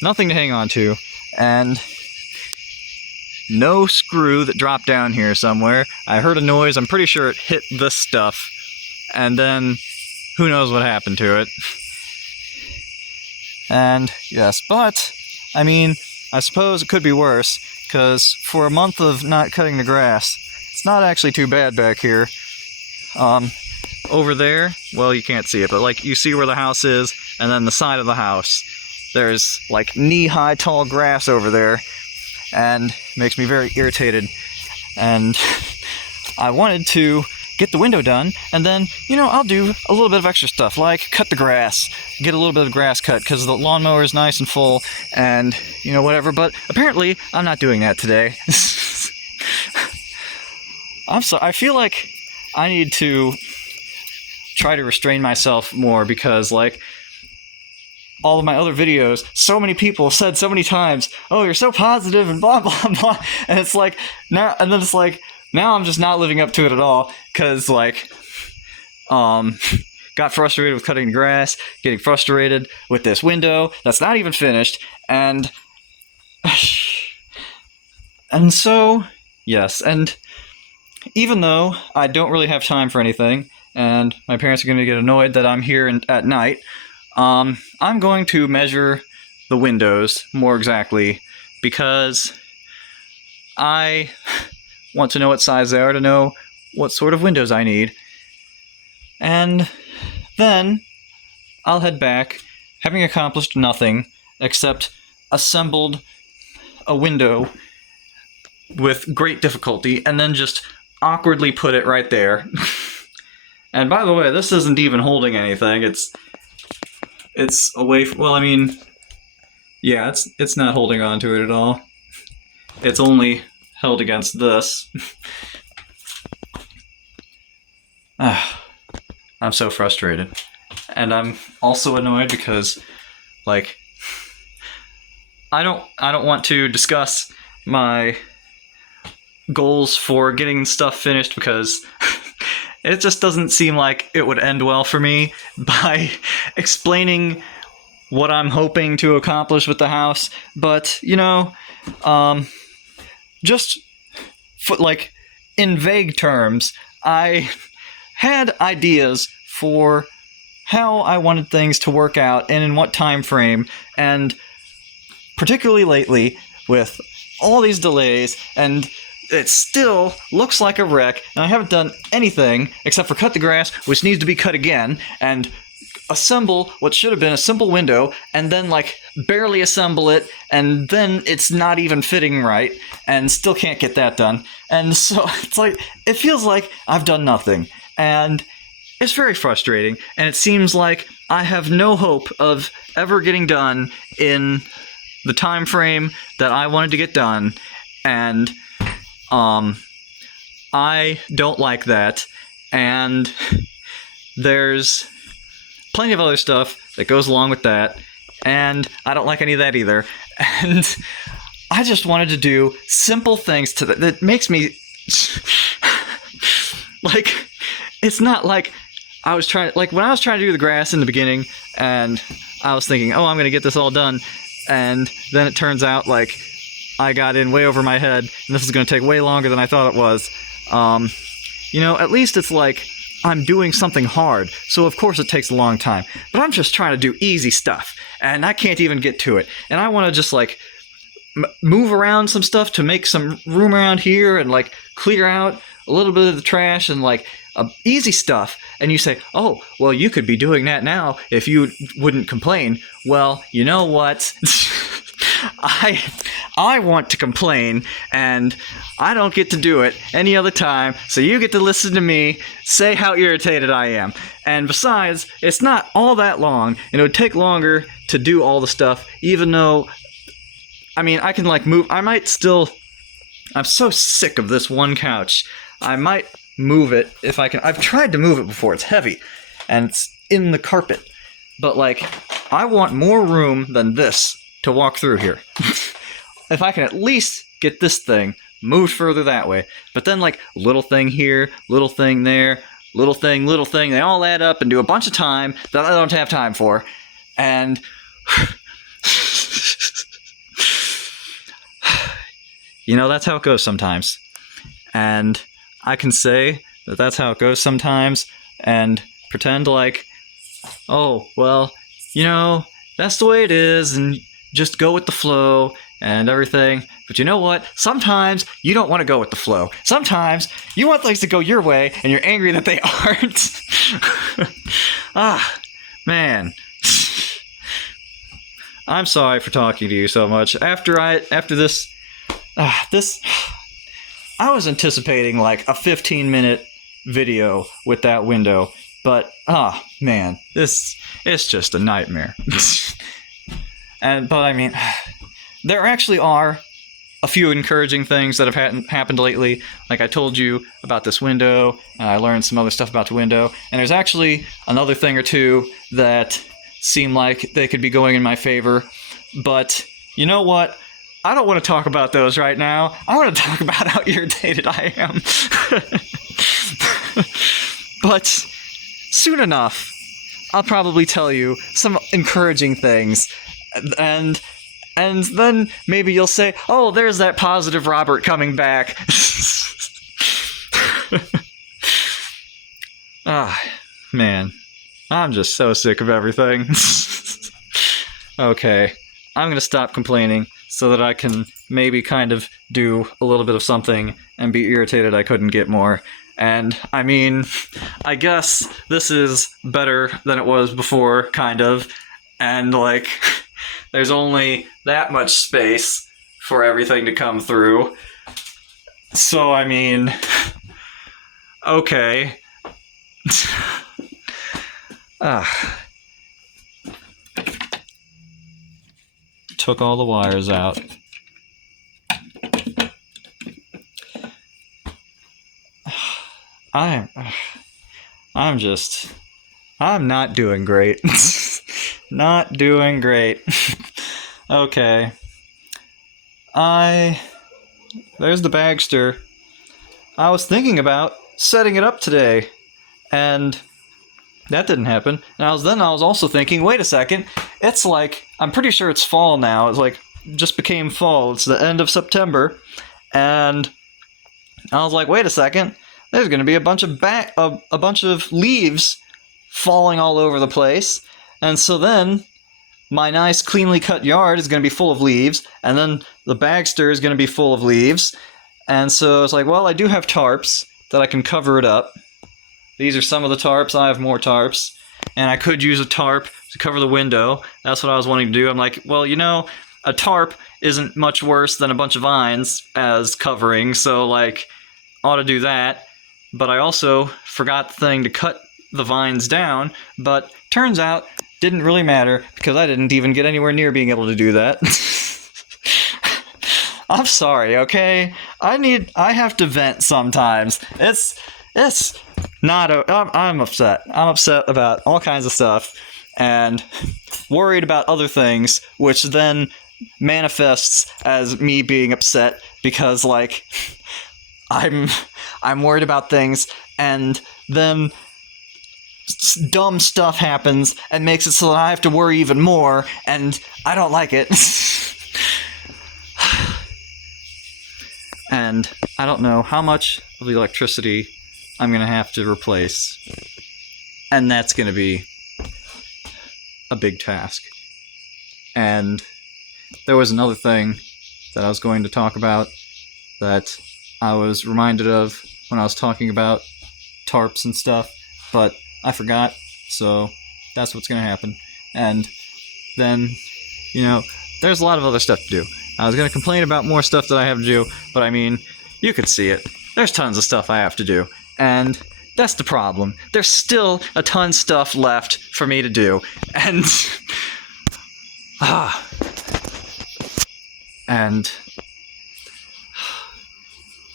nothing to hang on to, and no screw that dropped down here somewhere. I heard a noise, I'm pretty sure it hit this stuff, and then who knows what happened to it. And yes, but I mean, I suppose it could be worse, because for a month of not cutting the grass, it's not actually too bad back here. Over there, well, you can't see it, but like you see where the house is, and then the side of the house, there's like knee-high tall grass over there, and it makes me very irritated. And I wanted to get the window done, and then, you know, I'll do a little bit of extra stuff, like cut the grass, get a little bit of grass cut, because the lawnmower is nice and full, and, you know, whatever, but apparently I'm not doing that today. I'm sorry, I feel like I need to try to restrain myself more, because, like, all of my other videos, so many people said so many times, oh, you're so positive and blah, blah, blah, and it's like, now, and then it's like, now I'm just not living up to it at all, because, like, got frustrated with cutting grass, getting frustrated with this window that's not even finished, and so, yes, and even though I don't really have time for anything, and my parents are going to get annoyed that I'm here at night, I'm going to measure the windows more exactly, because I want to know what size they are to know what sort of windows I need. And then I'll head back, having accomplished nothing except assembled a window with great difficulty, and then just awkwardly put it right there. And by the way, this isn't even holding anything. It's away from, well, I mean, yeah, it's not holding on to it at all. It's only held against this. I'm so frustrated. And I'm also annoyed because, like, I don't want to discuss my goals for getting stuff finished, because it just doesn't seem like it would end well for me by explaining what I'm hoping to accomplish with the house. But, you know, just like in vague terms, I had ideas for how I wanted things to work out and in what time frame, and particularly lately with all these delays, and it still looks like a wreck, and I haven't done anything except for cut the grass, which needs to be cut again, and assemble what should have been a simple window, and then, like, barely assemble it, and then it's not even fitting right, and still can't get that done. And so it's like, it feels like I've done nothing, and it's very frustrating, and it seems like I have no hope of ever getting done in the time frame that I wanted to get done, and I don't like that, and there's plenty of other stuff that goes along with that, and I don't like any of that either. And I just wanted to do simple things that makes me like, it's not like I was trying, like when I was trying to do the grass in the beginning, and I was thinking, oh, I'm gonna get this all done, and then it turns out like I got in way over my head, and this is gonna take way longer than I thought it was. You know, at least it's like I'm doing something hard, so of course it takes a long time. But I'm just trying to do easy stuff, and I can't even get to it. And I want to just like move around some stuff to make some room around here, and like clear out a little bit of the trash, and like easy stuff. And you say, oh, well, you could be doing that now if you wouldn't complain. Well, you know what? I want to complain, and I don't get to do it any other time, so you get to listen to me say how irritated I am. And besides, it's not all that long, and it would take longer to do all the stuff, even though, I mean, I can like move, I'm so sick of this one couch. I might move it if I can. I've tried to move it before, it's heavy, and it's in the carpet. But like, I want more room than this to walk through here. If I can at least get this thing moved further that way. But then like, little thing here, little thing there, little thing, they all add up and do a bunch of time that I don't have time for. And you know, that's how it goes sometimes. And I can say that that's how it goes sometimes, and pretend like, oh, well, you know, that's the way it is, and just go with the flow and everything. But you know what? Sometimes you don't want to go with the flow. Sometimes you want things to go your way, and you're angry that they aren't. Man. I'm sorry for talking to you so much. After this, I was anticipating like a 15-minute video with that window, but man, it's just a nightmare. But I mean, there actually are a few encouraging things that have happened lately. Like I told you about this window, and I learned some other stuff about the window, and there's actually another thing or two that seem like they could be going in my favor. But you know what? I don't want to talk about those right now. I want to talk about how irritated I am. But soon enough, I'll probably tell you some encouraging things. And then maybe you'll say, oh, there's that positive Robert coming back. Ah, man. I'm just so sick of everything. Okay, I'm gonna stop complaining so that I can maybe kind of do a little bit of something and be irritated I couldn't get more. And, I mean, I guess this is better than it was before, kind of. And, like, there's only that much space for everything to come through. So, I mean, okay. Took all the wires out. I'm not doing great. Not doing great. Okay. There's the Bagster. I was thinking about setting it up today, and that didn't happen. And I was also thinking, wait a second, it's like, I'm pretty sure it's fall now. It's like, just became fall. It's the end of September. And I was like, wait a second, there's going to be a bunch of leaves falling all over the place. And so then my nice cleanly cut yard is going to be full of leaves, and then the Bagster is going to be full of leaves. And so it's like, well, I do have tarps that I can cover it up. These are some of the tarps. I have more tarps. And I could use a tarp to cover the window. That's what I was wanting to do. I'm like, well, you know, a tarp isn't much worse than a bunch of vines as covering, so, like, ought to do that. But I also forgot the thing to cut the vines down, but turns out didn't really matter because I didn't even get anywhere near being able to do that. I'm sorry, okay? I have to vent sometimes. It's not I'm upset. I'm upset about all kinds of stuff and worried about other things, which then manifests as me being upset because, like, I'm worried about things, and then dumb stuff happens and makes it so that I have to worry even more, and I don't like it. And I don't know how much of the electricity I'm going to have to replace. And that's going to be a big task. And there was another thing that I was going to talk about that I was reminded of when I was talking about tarps and stuff, but I forgot, so that's what's going to happen. And then, you know, there's a lot of other stuff to do. I was going to complain about more stuff that I have to do, but I mean, you could see it. There's tons of stuff I have to do, and that's the problem. There's still a ton of stuff left for me to do, and and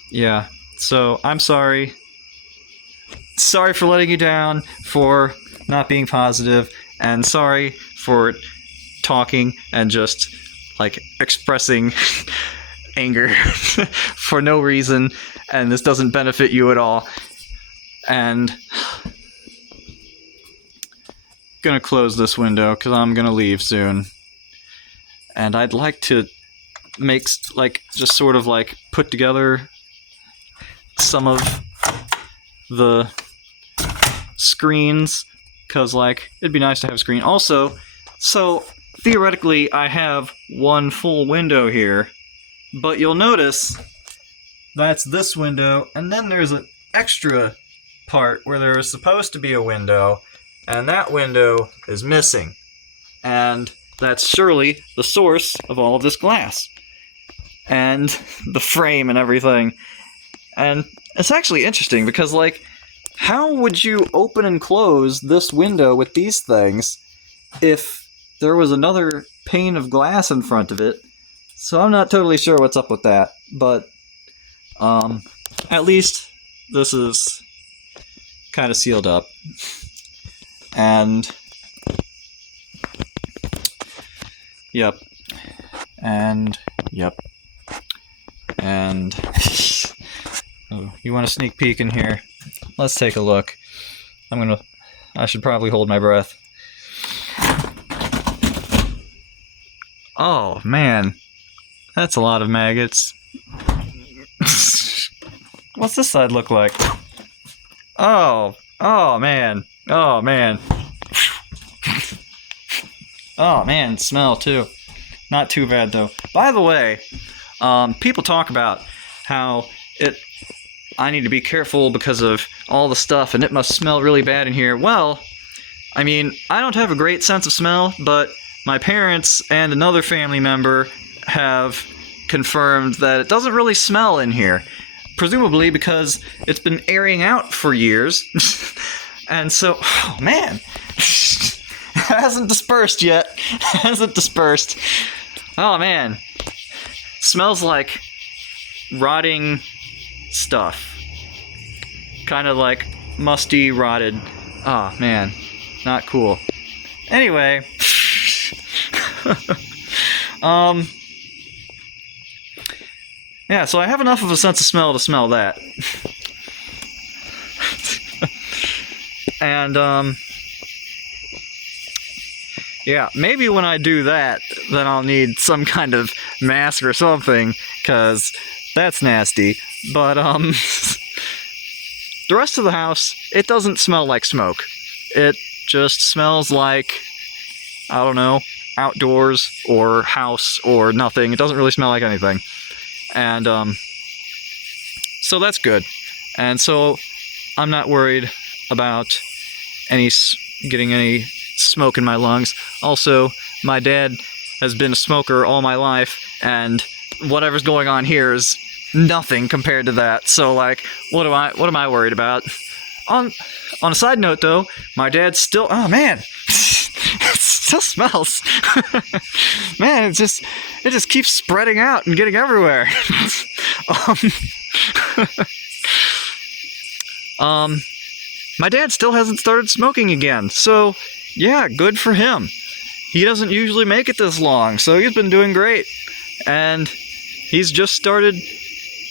yeah, so I'm sorry. Sorry for letting you down, for not being positive, and sorry for talking and just, like, expressing anger for no reason, and this doesn't benefit you at all. And gonna close this window because I'm gonna leave soon. And I'd like to make, like, just sort of, like, put together some of the screens, because, like, it'd be nice to have a screen. Also, so theoretically I have one full window here, but you'll notice that's this window, and then there's an extra part where there was supposed to be a window, and that window is missing. And that's surely the source of all of this glass. And the frame and everything. And it's actually interesting because, like, how would you open and close this window with these things if there was another pane of glass in front of it? So I'm not totally sure what's up with that, but at least this is kind of sealed up. And yep. And Yep. And oh, you want a sneak peek in here? Let's take a look. I should probably hold my breath. Oh, man. That's a lot of maggots. What's this side look like? Oh, man. Oh, man. Oh, man, smell too. Not too bad, though. By the way, people talk about how I need to be careful because of all the stuff, and it must smell really bad in here. Well, I mean, I don't have a great sense of smell, but my parents and another family member have confirmed that it doesn't really smell in here. Presumably because it's been airing out for years. And so, oh man, it hasn't dispersed yet. Hasn't dispersed. Oh man, smells like rotting stuff. Kind of like musty, rotted. Oh man, not cool. Anyway, yeah, so I have enough of a sense of smell to smell that. And yeah, maybe when I do that, then I'll need some kind of mask or something, because that's nasty. But the rest of the house, it doesn't smell like smoke. It just smells like, I don't know, outdoors or house or nothing. It doesn't really smell like anything. And so that's good. And so I'm not worried about getting any smoke in my lungs. Also, my dad has been a smoker all my life, and whatever's going on here is nothing compared to that. So like, what am I worried about? On a side note though, my dad still, oh man, it still smells. Man, it just keeps spreading out and getting everywhere. My dad still hasn't started smoking again, so yeah, good for him. He doesn't usually make it this long, so he's been doing great. And he's just started,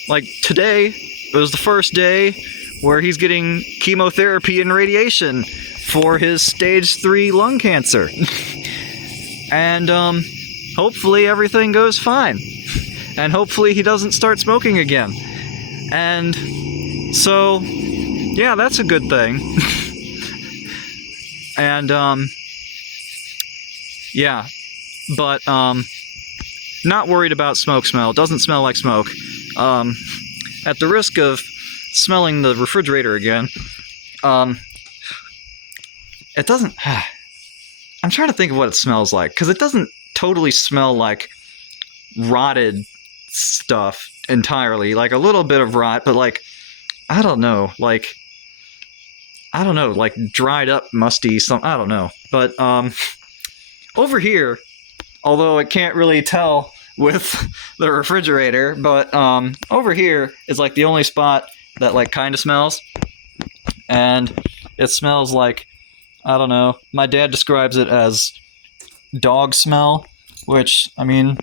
like today was the first day where he's getting chemotherapy and radiation for his stage 3 lung cancer. And hopefully everything goes fine. And hopefully he doesn't start smoking again. And so, yeah, that's a good thing. And yeah, but not worried about smoke smell. It doesn't smell like smoke. At the risk of smelling the refrigerator again, it doesn't. I'm trying to think of what it smells like, because it doesn't totally smell like rotted stuff entirely. Like a little bit of rot, but like, I don't know, like dried up, musty, I don't know. But over here, although I can't really tell with the refrigerator, but over here is like the only spot that like kind of smells. And it smells like, I don't know, my dad describes it as dog smell, which, I mean,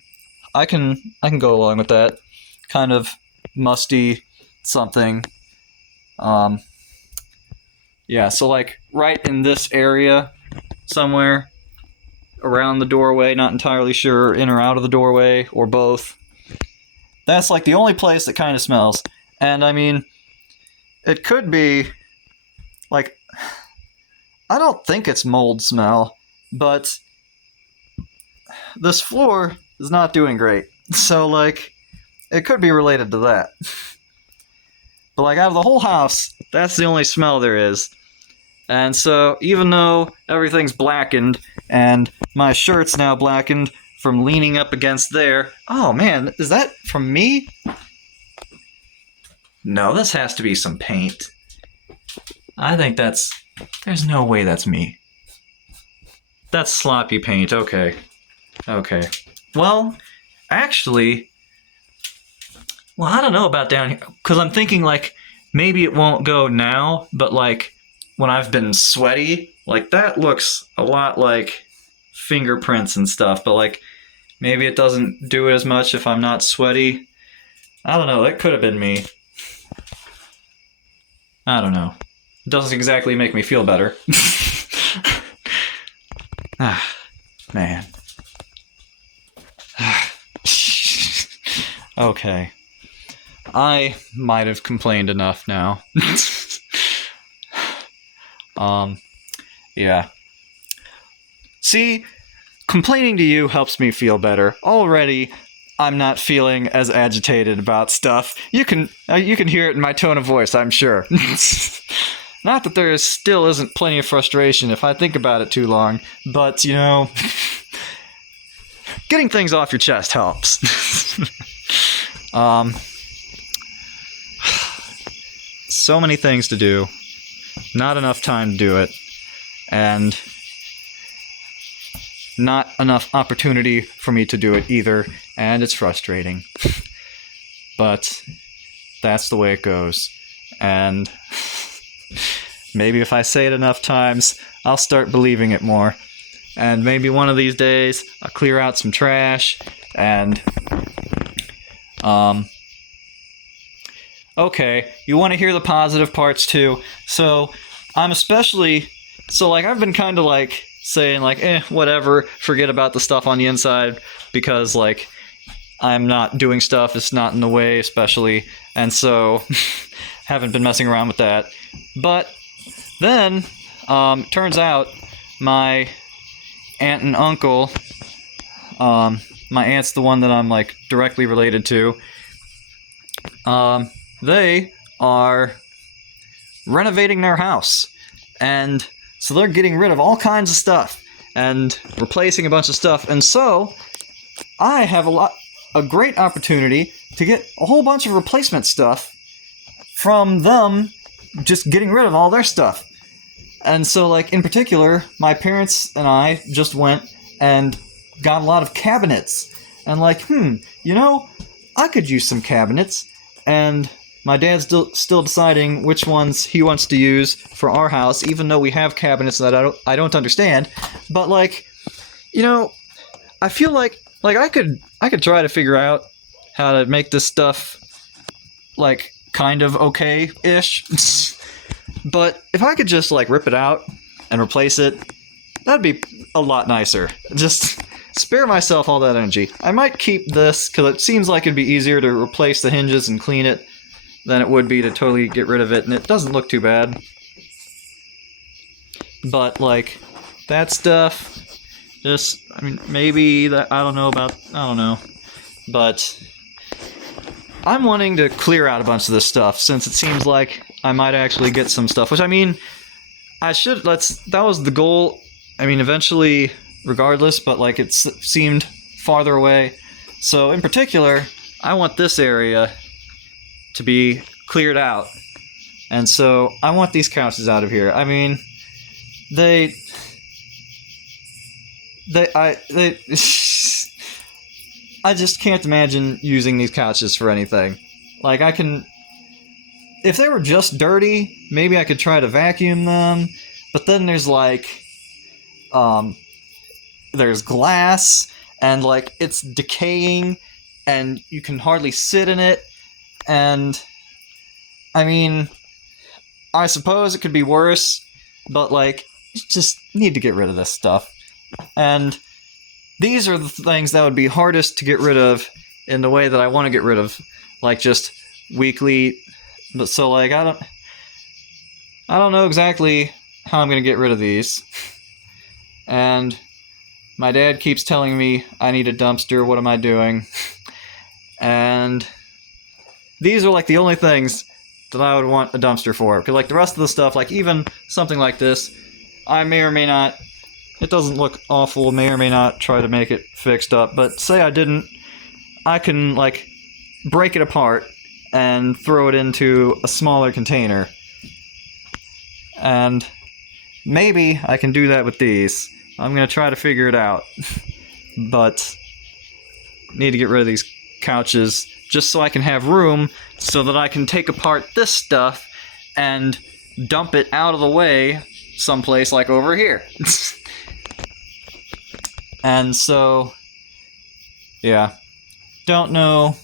I can go along with that. Kind of musty something. Yeah, so like right in this area somewhere around the doorway, not entirely sure in or out of the doorway or both. That's like the only place that kind of smells. And I mean, it could be like, I don't think it's mold smell, but this floor is not doing great. So like, it could be related to that. But like out of the whole house, that's the only smell there is. And so even though everything's blackened and my shirt's now blackened from leaning up against there. Oh man, is that from me? No, this has to be some paint. I think there's no way that's me. That's sloppy paint, okay. Okay. Well, actually, I don't know about down here, because I'm thinking like, maybe it won't go now, but like, when I've been sweaty, like that looks a lot like fingerprints and stuff, but like, Maybe it doesn't do it as much if I'm not sweaty. I don't know, it could have been me. I don't know. It doesn't exactly make me feel better. Ah, man. Okay. I might have complained enough now. Yeah. See, complaining to you helps me feel better. Already, I'm not feeling as agitated about stuff. You can hear it in my tone of voice, I'm sure. Not that there still isn't plenty of frustration if I think about it too long, but, you know, getting things off your chest helps. So many things to do, not enough time to do it, and not enough opportunity for me to do it either, and it's frustrating. But that's the way it goes, and maybe if I say it enough times, I'll start believing it more. And maybe one of these days, I'll clear out some trash, and, okay, you want to hear the positive parts too. So, I've been kind of like, saying like, whatever, forget about the stuff on the inside, because like, I'm not doing stuff, it's not in the way, especially, and so, haven't been messing around with that. But, then, turns out, my aunt and uncle, my aunt's the one that I'm like directly related to, they are renovating their house, and so they're getting rid of all kinds of stuff and replacing a bunch of stuff, and so I have a great opportunity to get a whole bunch of replacement stuff from them just getting rid of all their stuff. And so, like, in particular, my parents and I just went and got a lot of cabinets. And like, you know, I could use some cabinets. And my dad's still deciding which ones he wants to use for our house, even though we have cabinets that I don't understand. But, like, you know, I feel like I could try to figure out how to make this stuff, like, kind of okay-ish. But if I could just, like, rip it out and replace it, that'd be a lot nicer. Just spare myself all that energy. I might keep this, because it seems like it'd be easier to replace the hinges and clean it than it would be to totally get rid of it, and it doesn't look too bad. But, like, that stuff, just, I mean, maybe that, I don't know. But I'm wanting to clear out a bunch of this stuff, since it seems like I might actually get some stuff, which, I mean, that was the goal, I mean, eventually, regardless, but, like, it seemed farther away. So, in particular, I want this area to be cleared out. And so, I want these couches out of here. I mean, I just can't imagine using these couches for anything. Like, if they were just dirty, maybe I could try to vacuum them, but then there's, like, there's glass, and, like, it's decaying, and you can hardly sit in it, and, I mean, I suppose it could be worse, but, like, you just need to get rid of this stuff. And these are the things that would be hardest to get rid of in the way that I want to get rid of, like, just weekly. But so, like, I don't know exactly how I'm going to get rid of these. And my dad keeps telling me I need a dumpster, what am I doing? And these are, like, the only things that I would want a dumpster for. Because, like, the rest of the stuff, like, even something like this, I may or may not, it doesn't look awful, may or may not try to make it fixed up. But say I didn't, I can, like, break it apart and throw it into a smaller container. And maybe I can do that with these. I'm going to try to figure it out. But need to get rid of these couches just so I can have room so that I can take apart this stuff and dump it out of the way someplace like over here. And so yeah, don't know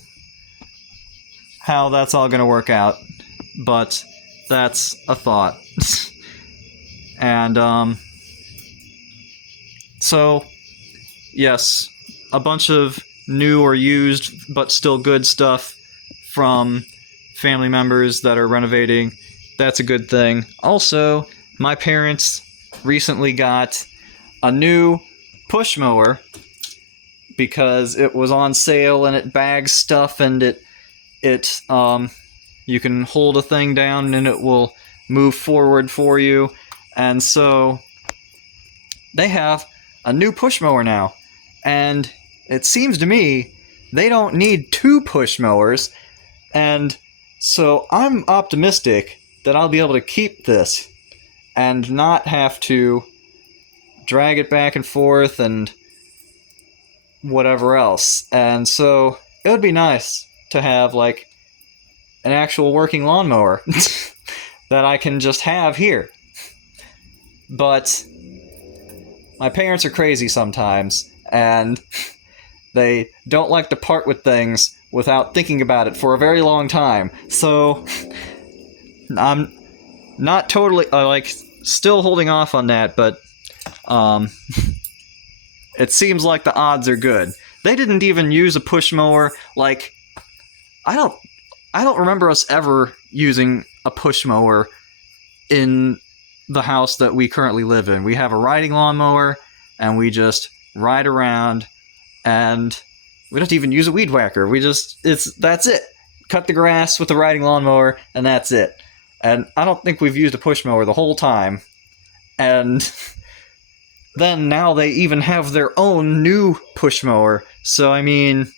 how that's all going to work out, but that's a thought. And so yes, a bunch of new or used but still good stuff from family members that are renovating. That's a good thing. Also, my parents recently got a new push mower because it was on sale and it bags stuff, and it you can hold a thing down and it will move forward for you. And so they have a new push mower now, and it seems to me they don't need two push mowers, and so I'm optimistic that I'll be able to keep this and not have to drag it back and forth and whatever else. And so it would be nice to have like an actual working lawnmower that I can just have here. But my parents are crazy sometimes, and they don't like to part with things without thinking about it for a very long time. So I'm not totally still holding off on that, but it seems like the odds are good. They didn't even use a push mower. Like, I don't remember us ever using a push mower in the house that we currently live in. We have a riding lawnmower, and we just ride around, and we don't even use a weed whacker. That's it. Cut the grass with the riding lawnmower, and that's it. And I don't think we've used a push mower the whole time. And then now they even have their own new push mower. So, I mean,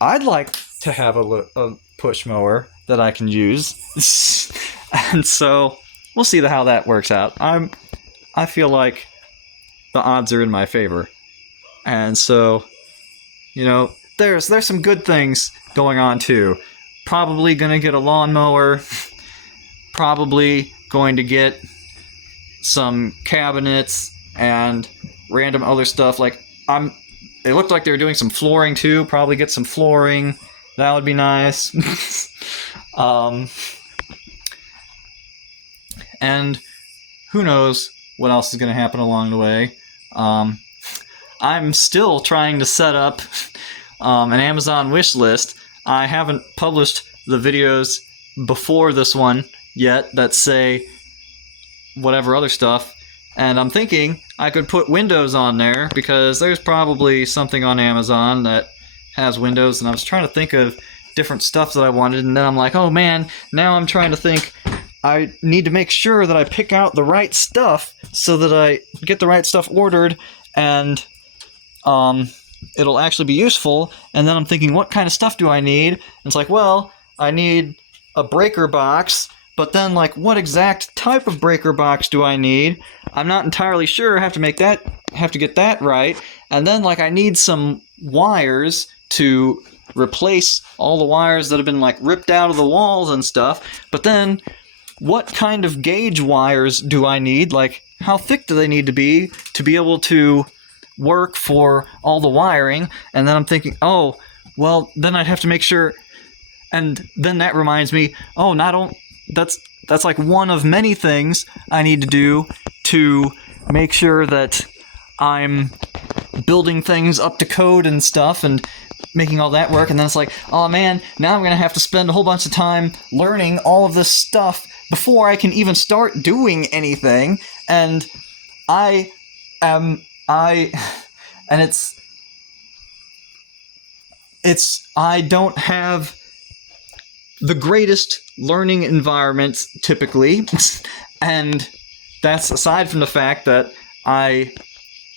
I'd like to have a push mower that I can use. And so we'll see how that works out. I feel like the odds are in my favor. And so, you know, there's some good things going on too. Probably gonna get a lawnmower. Probably going to get some cabinets and random other stuff. Like, it looked like they were doing some flooring too. Probably get some flooring. That would be nice. And who knows what else is going to happen along the way. I'm still trying to set up an Amazon wish list. I haven't published the videos before this one yet that say whatever other stuff, and I'm thinking I could put Windows on there because there's probably something on Amazon that has Windows, and I was trying to think of different stuff that I wanted, and then I'm like, oh man, now I'm trying to think I need to make sure that I pick out the right stuff so that I get the right stuff ordered, and it'll actually be useful. And then I'm thinking, what kind of stuff do I need? And it's like, well, I need a breaker box, but then, like, what exact type of breaker box do I need? I'm not entirely sure. I have to get that right. And then, like, I need some wires to replace all the wires that have been, like, ripped out of the walls and stuff. But then, what kind of gauge wires do I need? Like, how thick do they need to be able to work for all the wiring? And then I'm thinking, oh, well, then I'd have to make sure. And then that reminds me, oh, that's like one of many things I need to do to make sure that I'm building things up to code and stuff and making all that work. And then it's like, oh man, now I'm going to have to spend a whole bunch of time learning all of this stuff before I can even start doing anything. And I don't have the greatest learning environment typically, and that's aside from the fact that I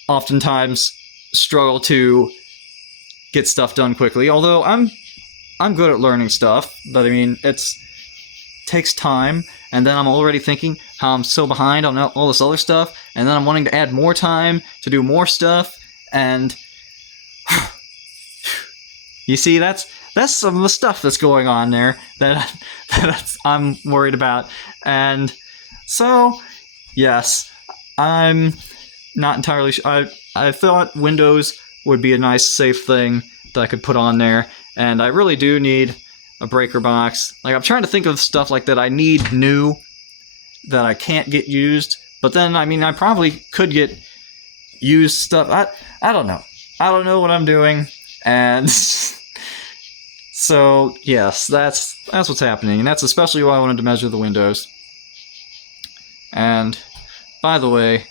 oftentimes struggle to get stuff done quickly. Although I'm good at learning stuff, but I mean, takes time, and then I'm already thinking how I'm so behind on all this other stuff, and then I'm wanting to add more time to do more stuff, and you see, that's some of the stuff that's going on there that I'm worried about. And so, yes, I'm not entirely sure. I thought Windows would be a nice safe thing that I could put on there. And I really do need a breaker box. Like, I'm trying to think of stuff like that I need new that I can't get used. But then, I mean, I probably could get used stuff. I don't know. I don't know what I'm doing. And so, yes, that's what's happening. And that's especially why I wanted to measure the windows. And, by the way,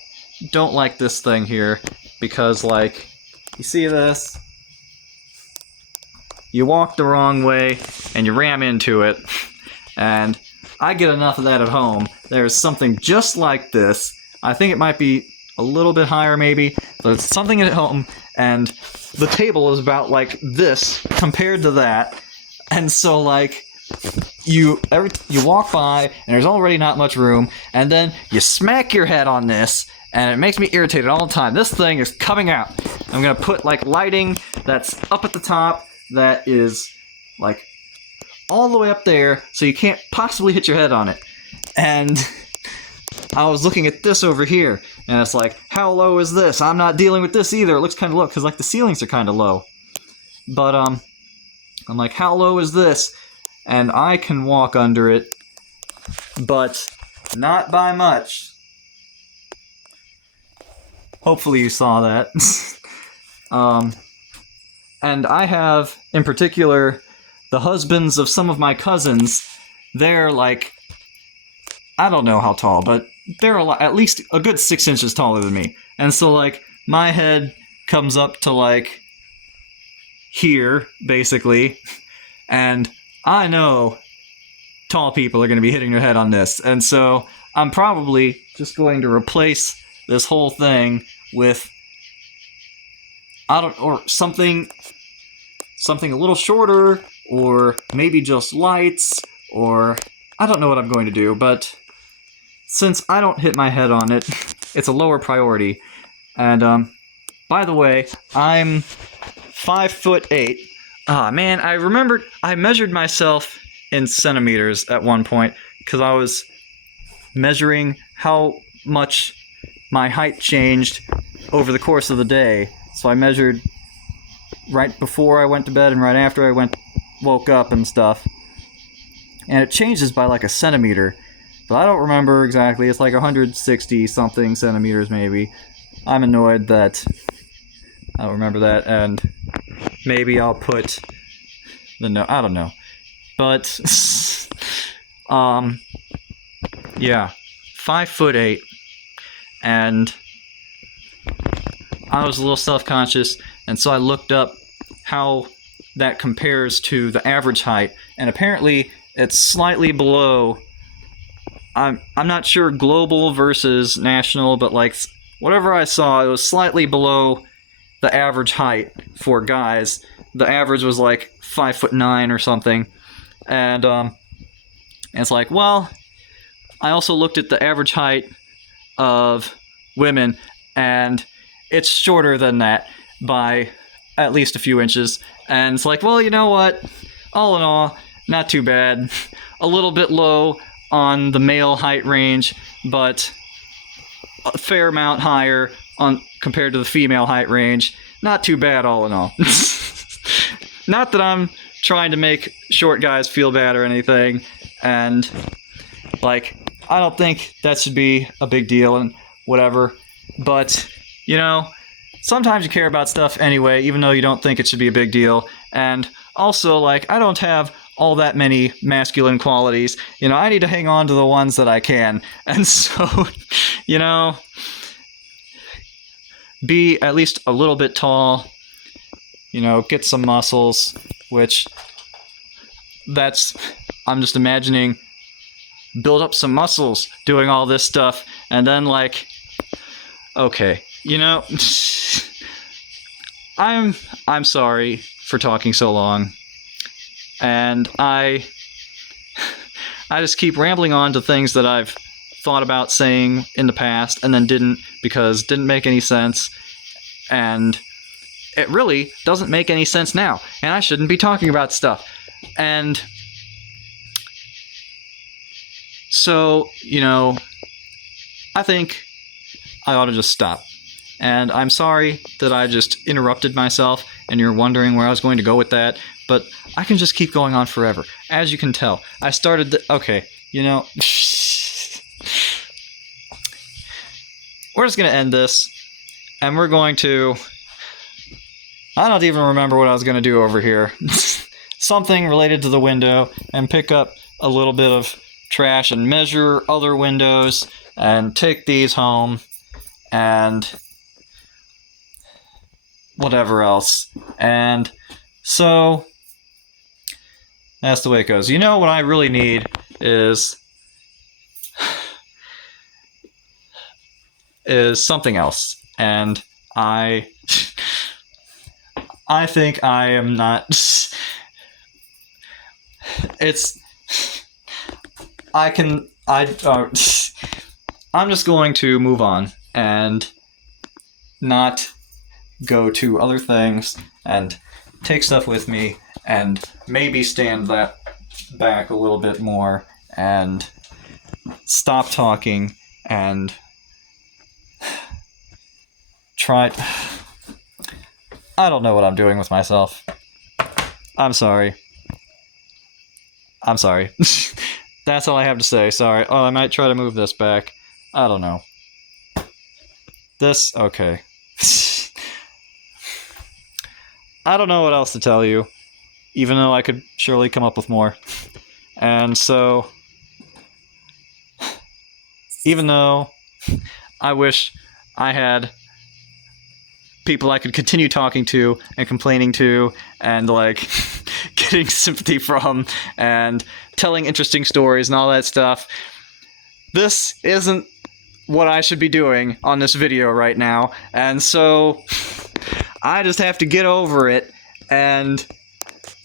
don't like this thing here. Because, like, you see this? You walk the wrong way, and you ram into it. And I get enough of that at home. There's something just like this. I think it might be a little bit higher, maybe. But it's something at home, and the table is about like this compared to that. And so, like, you walk by, and there's already not much room, and then you smack your head on this, and it makes me irritated all the time. This thing is coming out. I'm gonna put, like, lighting that's up at the top that is, like, all the way up there, so you can't possibly hit your head on it. And I was looking at this over here, and it's like, how low is this? I'm not dealing with this either. It looks kind of low, because, like, the ceilings are kind of low. But, I'm like, how low is this? And I can walk under it, but not by much. Hopefully you saw that. And I have, in particular, the husbands of some of my cousins. They're like, I don't know how tall, but they're at least a good 6 inches taller than me. And so, like, my head comes up to, like, here, basically. And I know tall people are going to be hitting their head on this. And so I'm probably just going to replace this whole thing with, or something a little shorter, or maybe just lights, or I don't know what I'm going to do, but since I don't hit my head on it, it's a lower priority. And, by the way, I'm 5'8". Ah, man, I remembered I measured myself in centimeters at one point, because I was measuring how much my height changed over the course of the day. So I measured right before I went to bed and right after I woke up and stuff. And it changes by like a centimeter. But I don't remember exactly. It's like 160 something centimeters maybe. I'm annoyed that I don't remember that, and maybe I'll put the note. I don't know. But yeah, 5'8", and I was a little self-conscious, and so I looked up how that compares to the average height, and apparently it's slightly below. I'm not sure global versus national, but like whatever I saw, it was slightly below the average height for guys. The average was like 5'9" or something, and it's like, well, I also looked at the average height of women, and it's shorter than that by at least a few inches. And it's like, well, you know what? All in all, not too bad. A little bit low on the male height range, but a fair amount higher compared to the female height range. Not too bad, all in all. Not that I'm trying to make short guys feel bad or anything, and like, I don't think that should be a big deal and whatever, but, you know, sometimes you care about stuff anyway, even though you don't think it should be a big deal. And also, like, I don't have all that many masculine qualities. You know, I need to hang on to the ones that I can. And so, you know, be at least a little bit tall, you know, get some muscles, which I'm just imagining, build up some muscles doing all this stuff, and then, like, okay, you know, I'm sorry for talking so long, and I just keep rambling on to things that I've thought about saying in the past and then didn't, because it didn't make any sense, and it really doesn't make any sense now, and I shouldn't be talking about stuff. And so, you know, I think I ought to just stop. And I'm sorry that I just interrupted myself and you're wondering where I was going to go with that, but I can just keep going on forever. As you can tell, I started okay, you know, we're just going to end this, and we're going to... I don't even remember what I was going to do over here. Something related to the window, and pick up a little bit of trash and measure other windows and take these home and whatever else. And so that's the way it goes. You know what I really need is something else. And I think I am not... I'm just going to move on and not go to other things and take stuff with me and maybe stand that back a little bit more and stop talking and try... I don't know what I'm doing with myself. I'm sorry. That's all I have to say. Sorry. Oh, I might try to move this back. I don't know. This... okay. I don't know what else to tell you, even though I could surely come up with more. And so... even though I wish I had people I could continue talking to and complaining to and, like, getting sympathy from and telling interesting stories and all that stuff, this isn't what I should be doing on this video right now. And so I just have to get over it and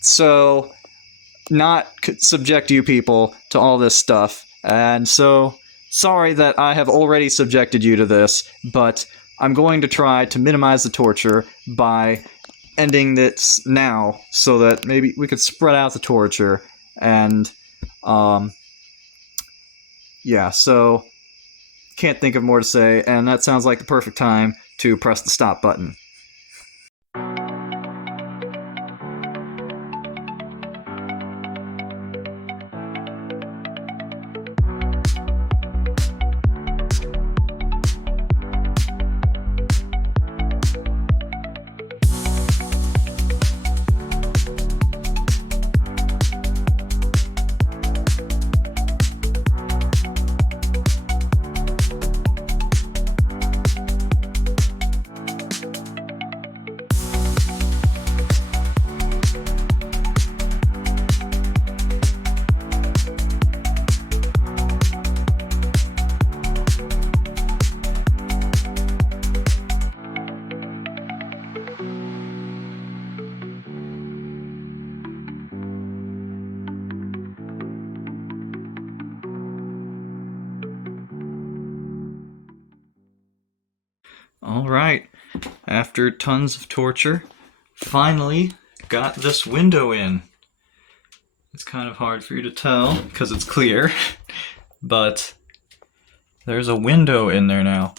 so not subject you people to all this stuff. And so sorry that I have already subjected you to this, but I'm going to try to minimize the torture by ending this now so that maybe we could spread out the torture. And yeah, so can't think of more to say, and that sounds like the perfect time to press the stop button. Alright, after tons of torture, finally got this window in. It's kind of hard for you to tell because it's clear, but there's a window in there now.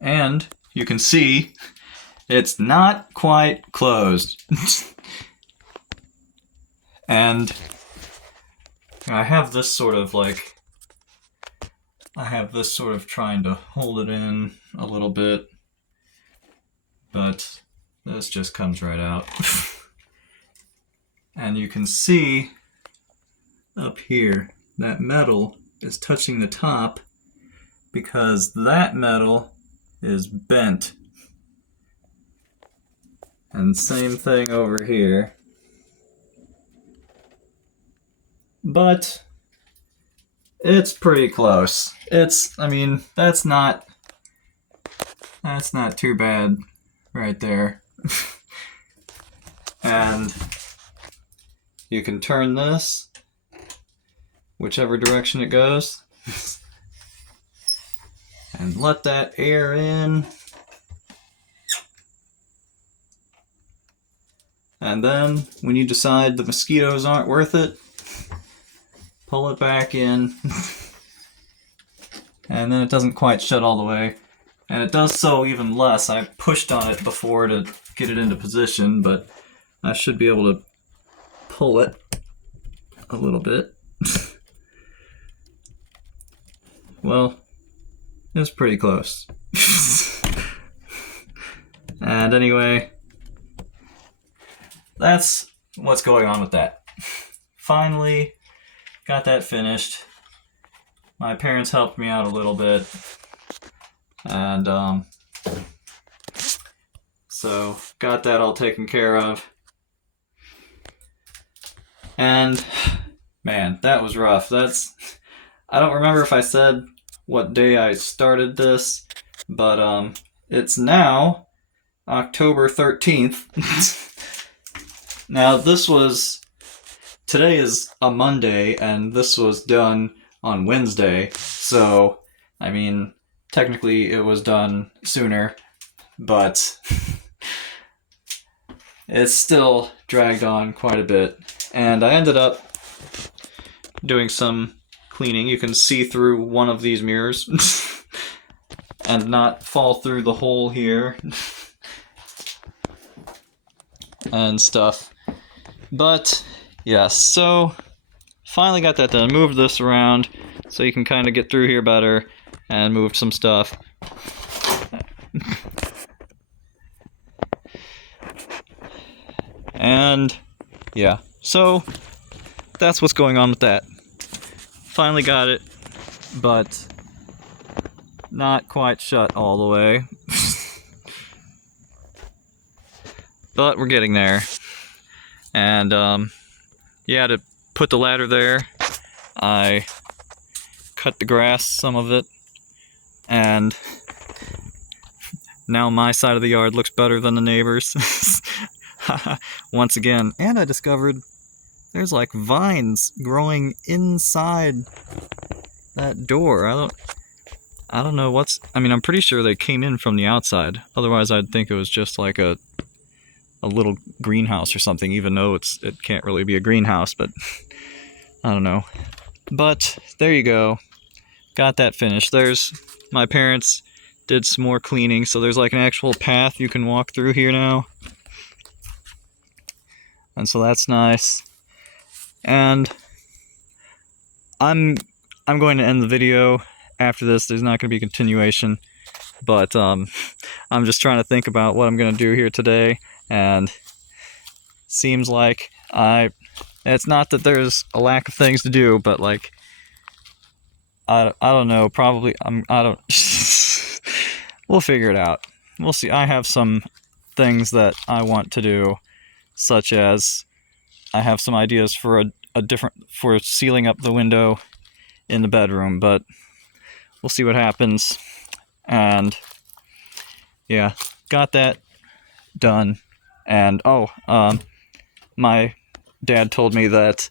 And you can see it's not quite closed. And I have this sort of trying to hold it in a little bit, but this just comes right out. And you can see up here that metal is touching the top because that metal is bent. And same thing over here. But it's pretty close. I mean, that's not too bad right there. And you can turn this whichever direction it goes and let that air in. And then when you decide the mosquitoes aren't worth it, pull it back in. And then it doesn't quite shut all the way. And it does so even less. I pushed on it before to get it into position, but I should be able to pull it a little bit. Well, it's pretty close. And anyway, that's what's going on with that. Finally got that finished. My parents helped me out a little bit, and so got that all taken care of. And man, that was rough. I don't remember if I said what day I started this, but it's now October 13th. Now today is a Monday, and this was done on Wednesday, so, I mean, technically it was done sooner, but it's still dragged on quite a bit. And I ended up doing some cleaning. You can see through one of these mirrors and not fall through the hole here and stuff. But yes, so finally got that done. Moved this around so you can kind of get through here better, and moved some stuff. And yeah, so that's what's going on with that. Finally got it, but not quite shut all the way. But we're getting there. And yeah, to put the ladder there, I cut the grass, some of it, and now my side of the yard looks better than the neighbors. Once again. And I discovered there's like vines growing inside that door. I don't know I mean, I'm pretty sure they came in from the outside. Otherwise I'd think it was just like a little greenhouse or something, even though it can't really be a greenhouse, but I don't know. But there you go. Got that finished. My parents did some more cleaning, so there's like an actual path you can walk through here now. And so that's nice. And I'm going to end the video after this. There's not going to be a continuation, but I'm just trying to think about what I'm going to do here today, and seems like it's not that there's a lack of things to do, but like I don't know, probably I don't we'll figure it out. We'll see. I have some things that I want to do, such as I have some ideas for for sealing up the window in the bedroom, but we'll see what happens. And yeah, got that done. And my dad told me that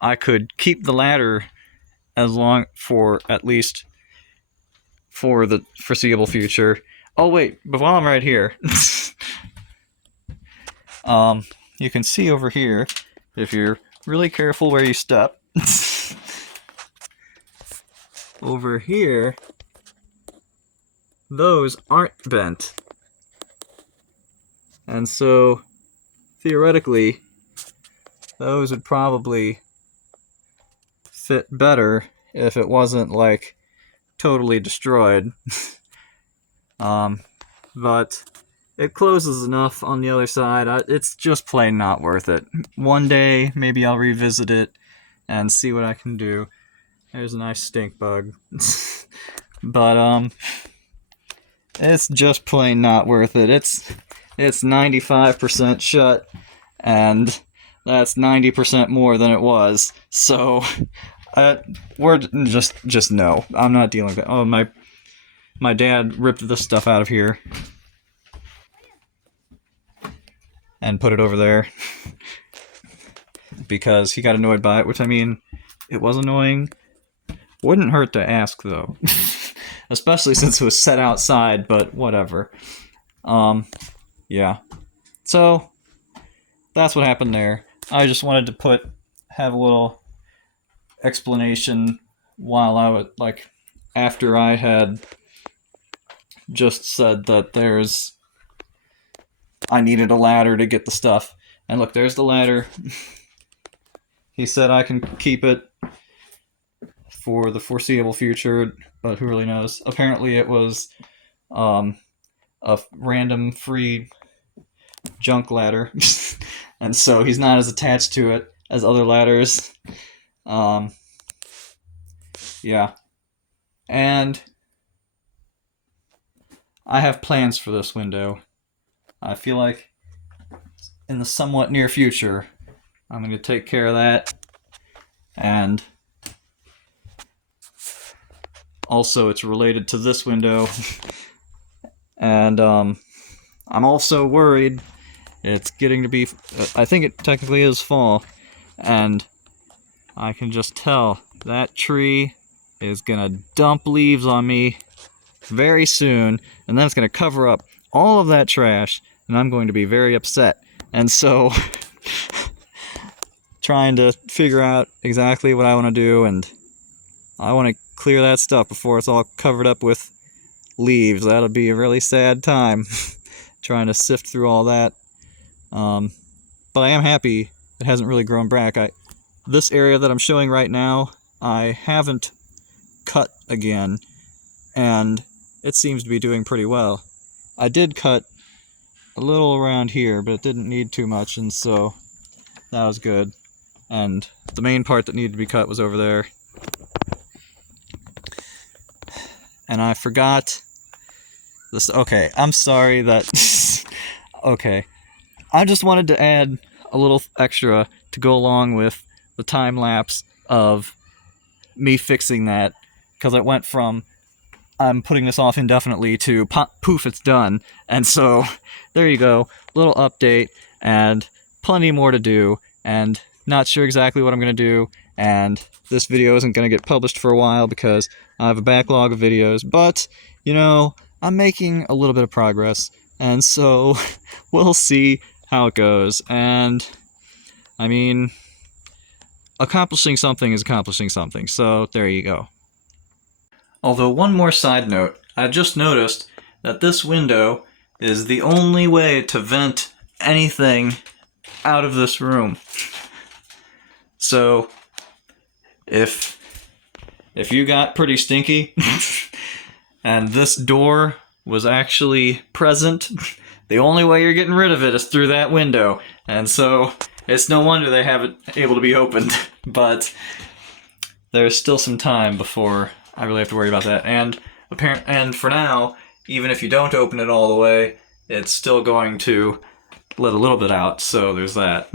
I could keep the ladder at least for the foreseeable future. Oh wait, but while I'm right here, you can see over here, if you're really careful where you step, over here, those aren't bent. And so, theoretically, those would probably fit better if it wasn't, like, totally destroyed. But it closes enough on the other side. It's just plain not worth it. One day, maybe I'll revisit it and see what I can do. There's a nice stink bug. But, it's just plain not worth it. It's 95% shut, and that's 90% more than it was. So, we're just no. I'm not dealing with it. Oh, my dad ripped this stuff out of here and put it over there because he got annoyed by it, which, I mean, it was annoying. Wouldn't hurt to ask, though. Especially since it was set outside, but whatever. Yeah. So, that's what happened there. I just wanted to have a little explanation while I was, after I had just said that I needed a ladder to get the stuff. And look, there's the ladder. He said I can keep it for the foreseeable future, but who really knows? Apparently it was a random free junk ladder, and so he's not as attached to it as other ladders. Yeah. And I have plans for this window. I feel like in the somewhat near future, I'm going to take care of that. And also, it's related to this window. And I'm also worried it's getting to be, I think it technically is fall, and I can just tell that tree is gonna dump leaves on me very soon, and then it's gonna cover up all of that trash, and I'm going to be very upset. And so, trying to figure out exactly what I want to do, and I want to clear that stuff before it's all covered up with leaves. That'll be a really sad time, trying to sift through all that. But I am happy it hasn't really grown back. This area that I'm showing right now, I haven't cut again, and it seems to be doing pretty well. I did cut a little around here, but it didn't need too much, and so that was good. And the main part that needed to be cut was over there. And I forgot this. Okay, I'm sorry that... Okay. I just wanted to add a little extra to go along with the time lapse of me fixing that, because it went from I'm putting this off indefinitely to poof, it's done. And so there you go, little update, and plenty more to do, and not sure exactly what I'm going to do, and this video isn't going to get published for a while because I have a backlog of videos, but, you know, I'm making a little bit of progress, and so we'll see how it goes. And I mean, accomplishing something is accomplishing something, so there you go. Although, one more side note, I just noticed that this window is the only way to vent anything out of this room. So if you got pretty stinky and this door was actually present, the only way you're getting rid of it is through that window. And so it's no wonder they have it able to be opened. But there's still some time before I really have to worry about that. And for now, even if you don't open it all the way, it's still going to let a little bit out. So there's that.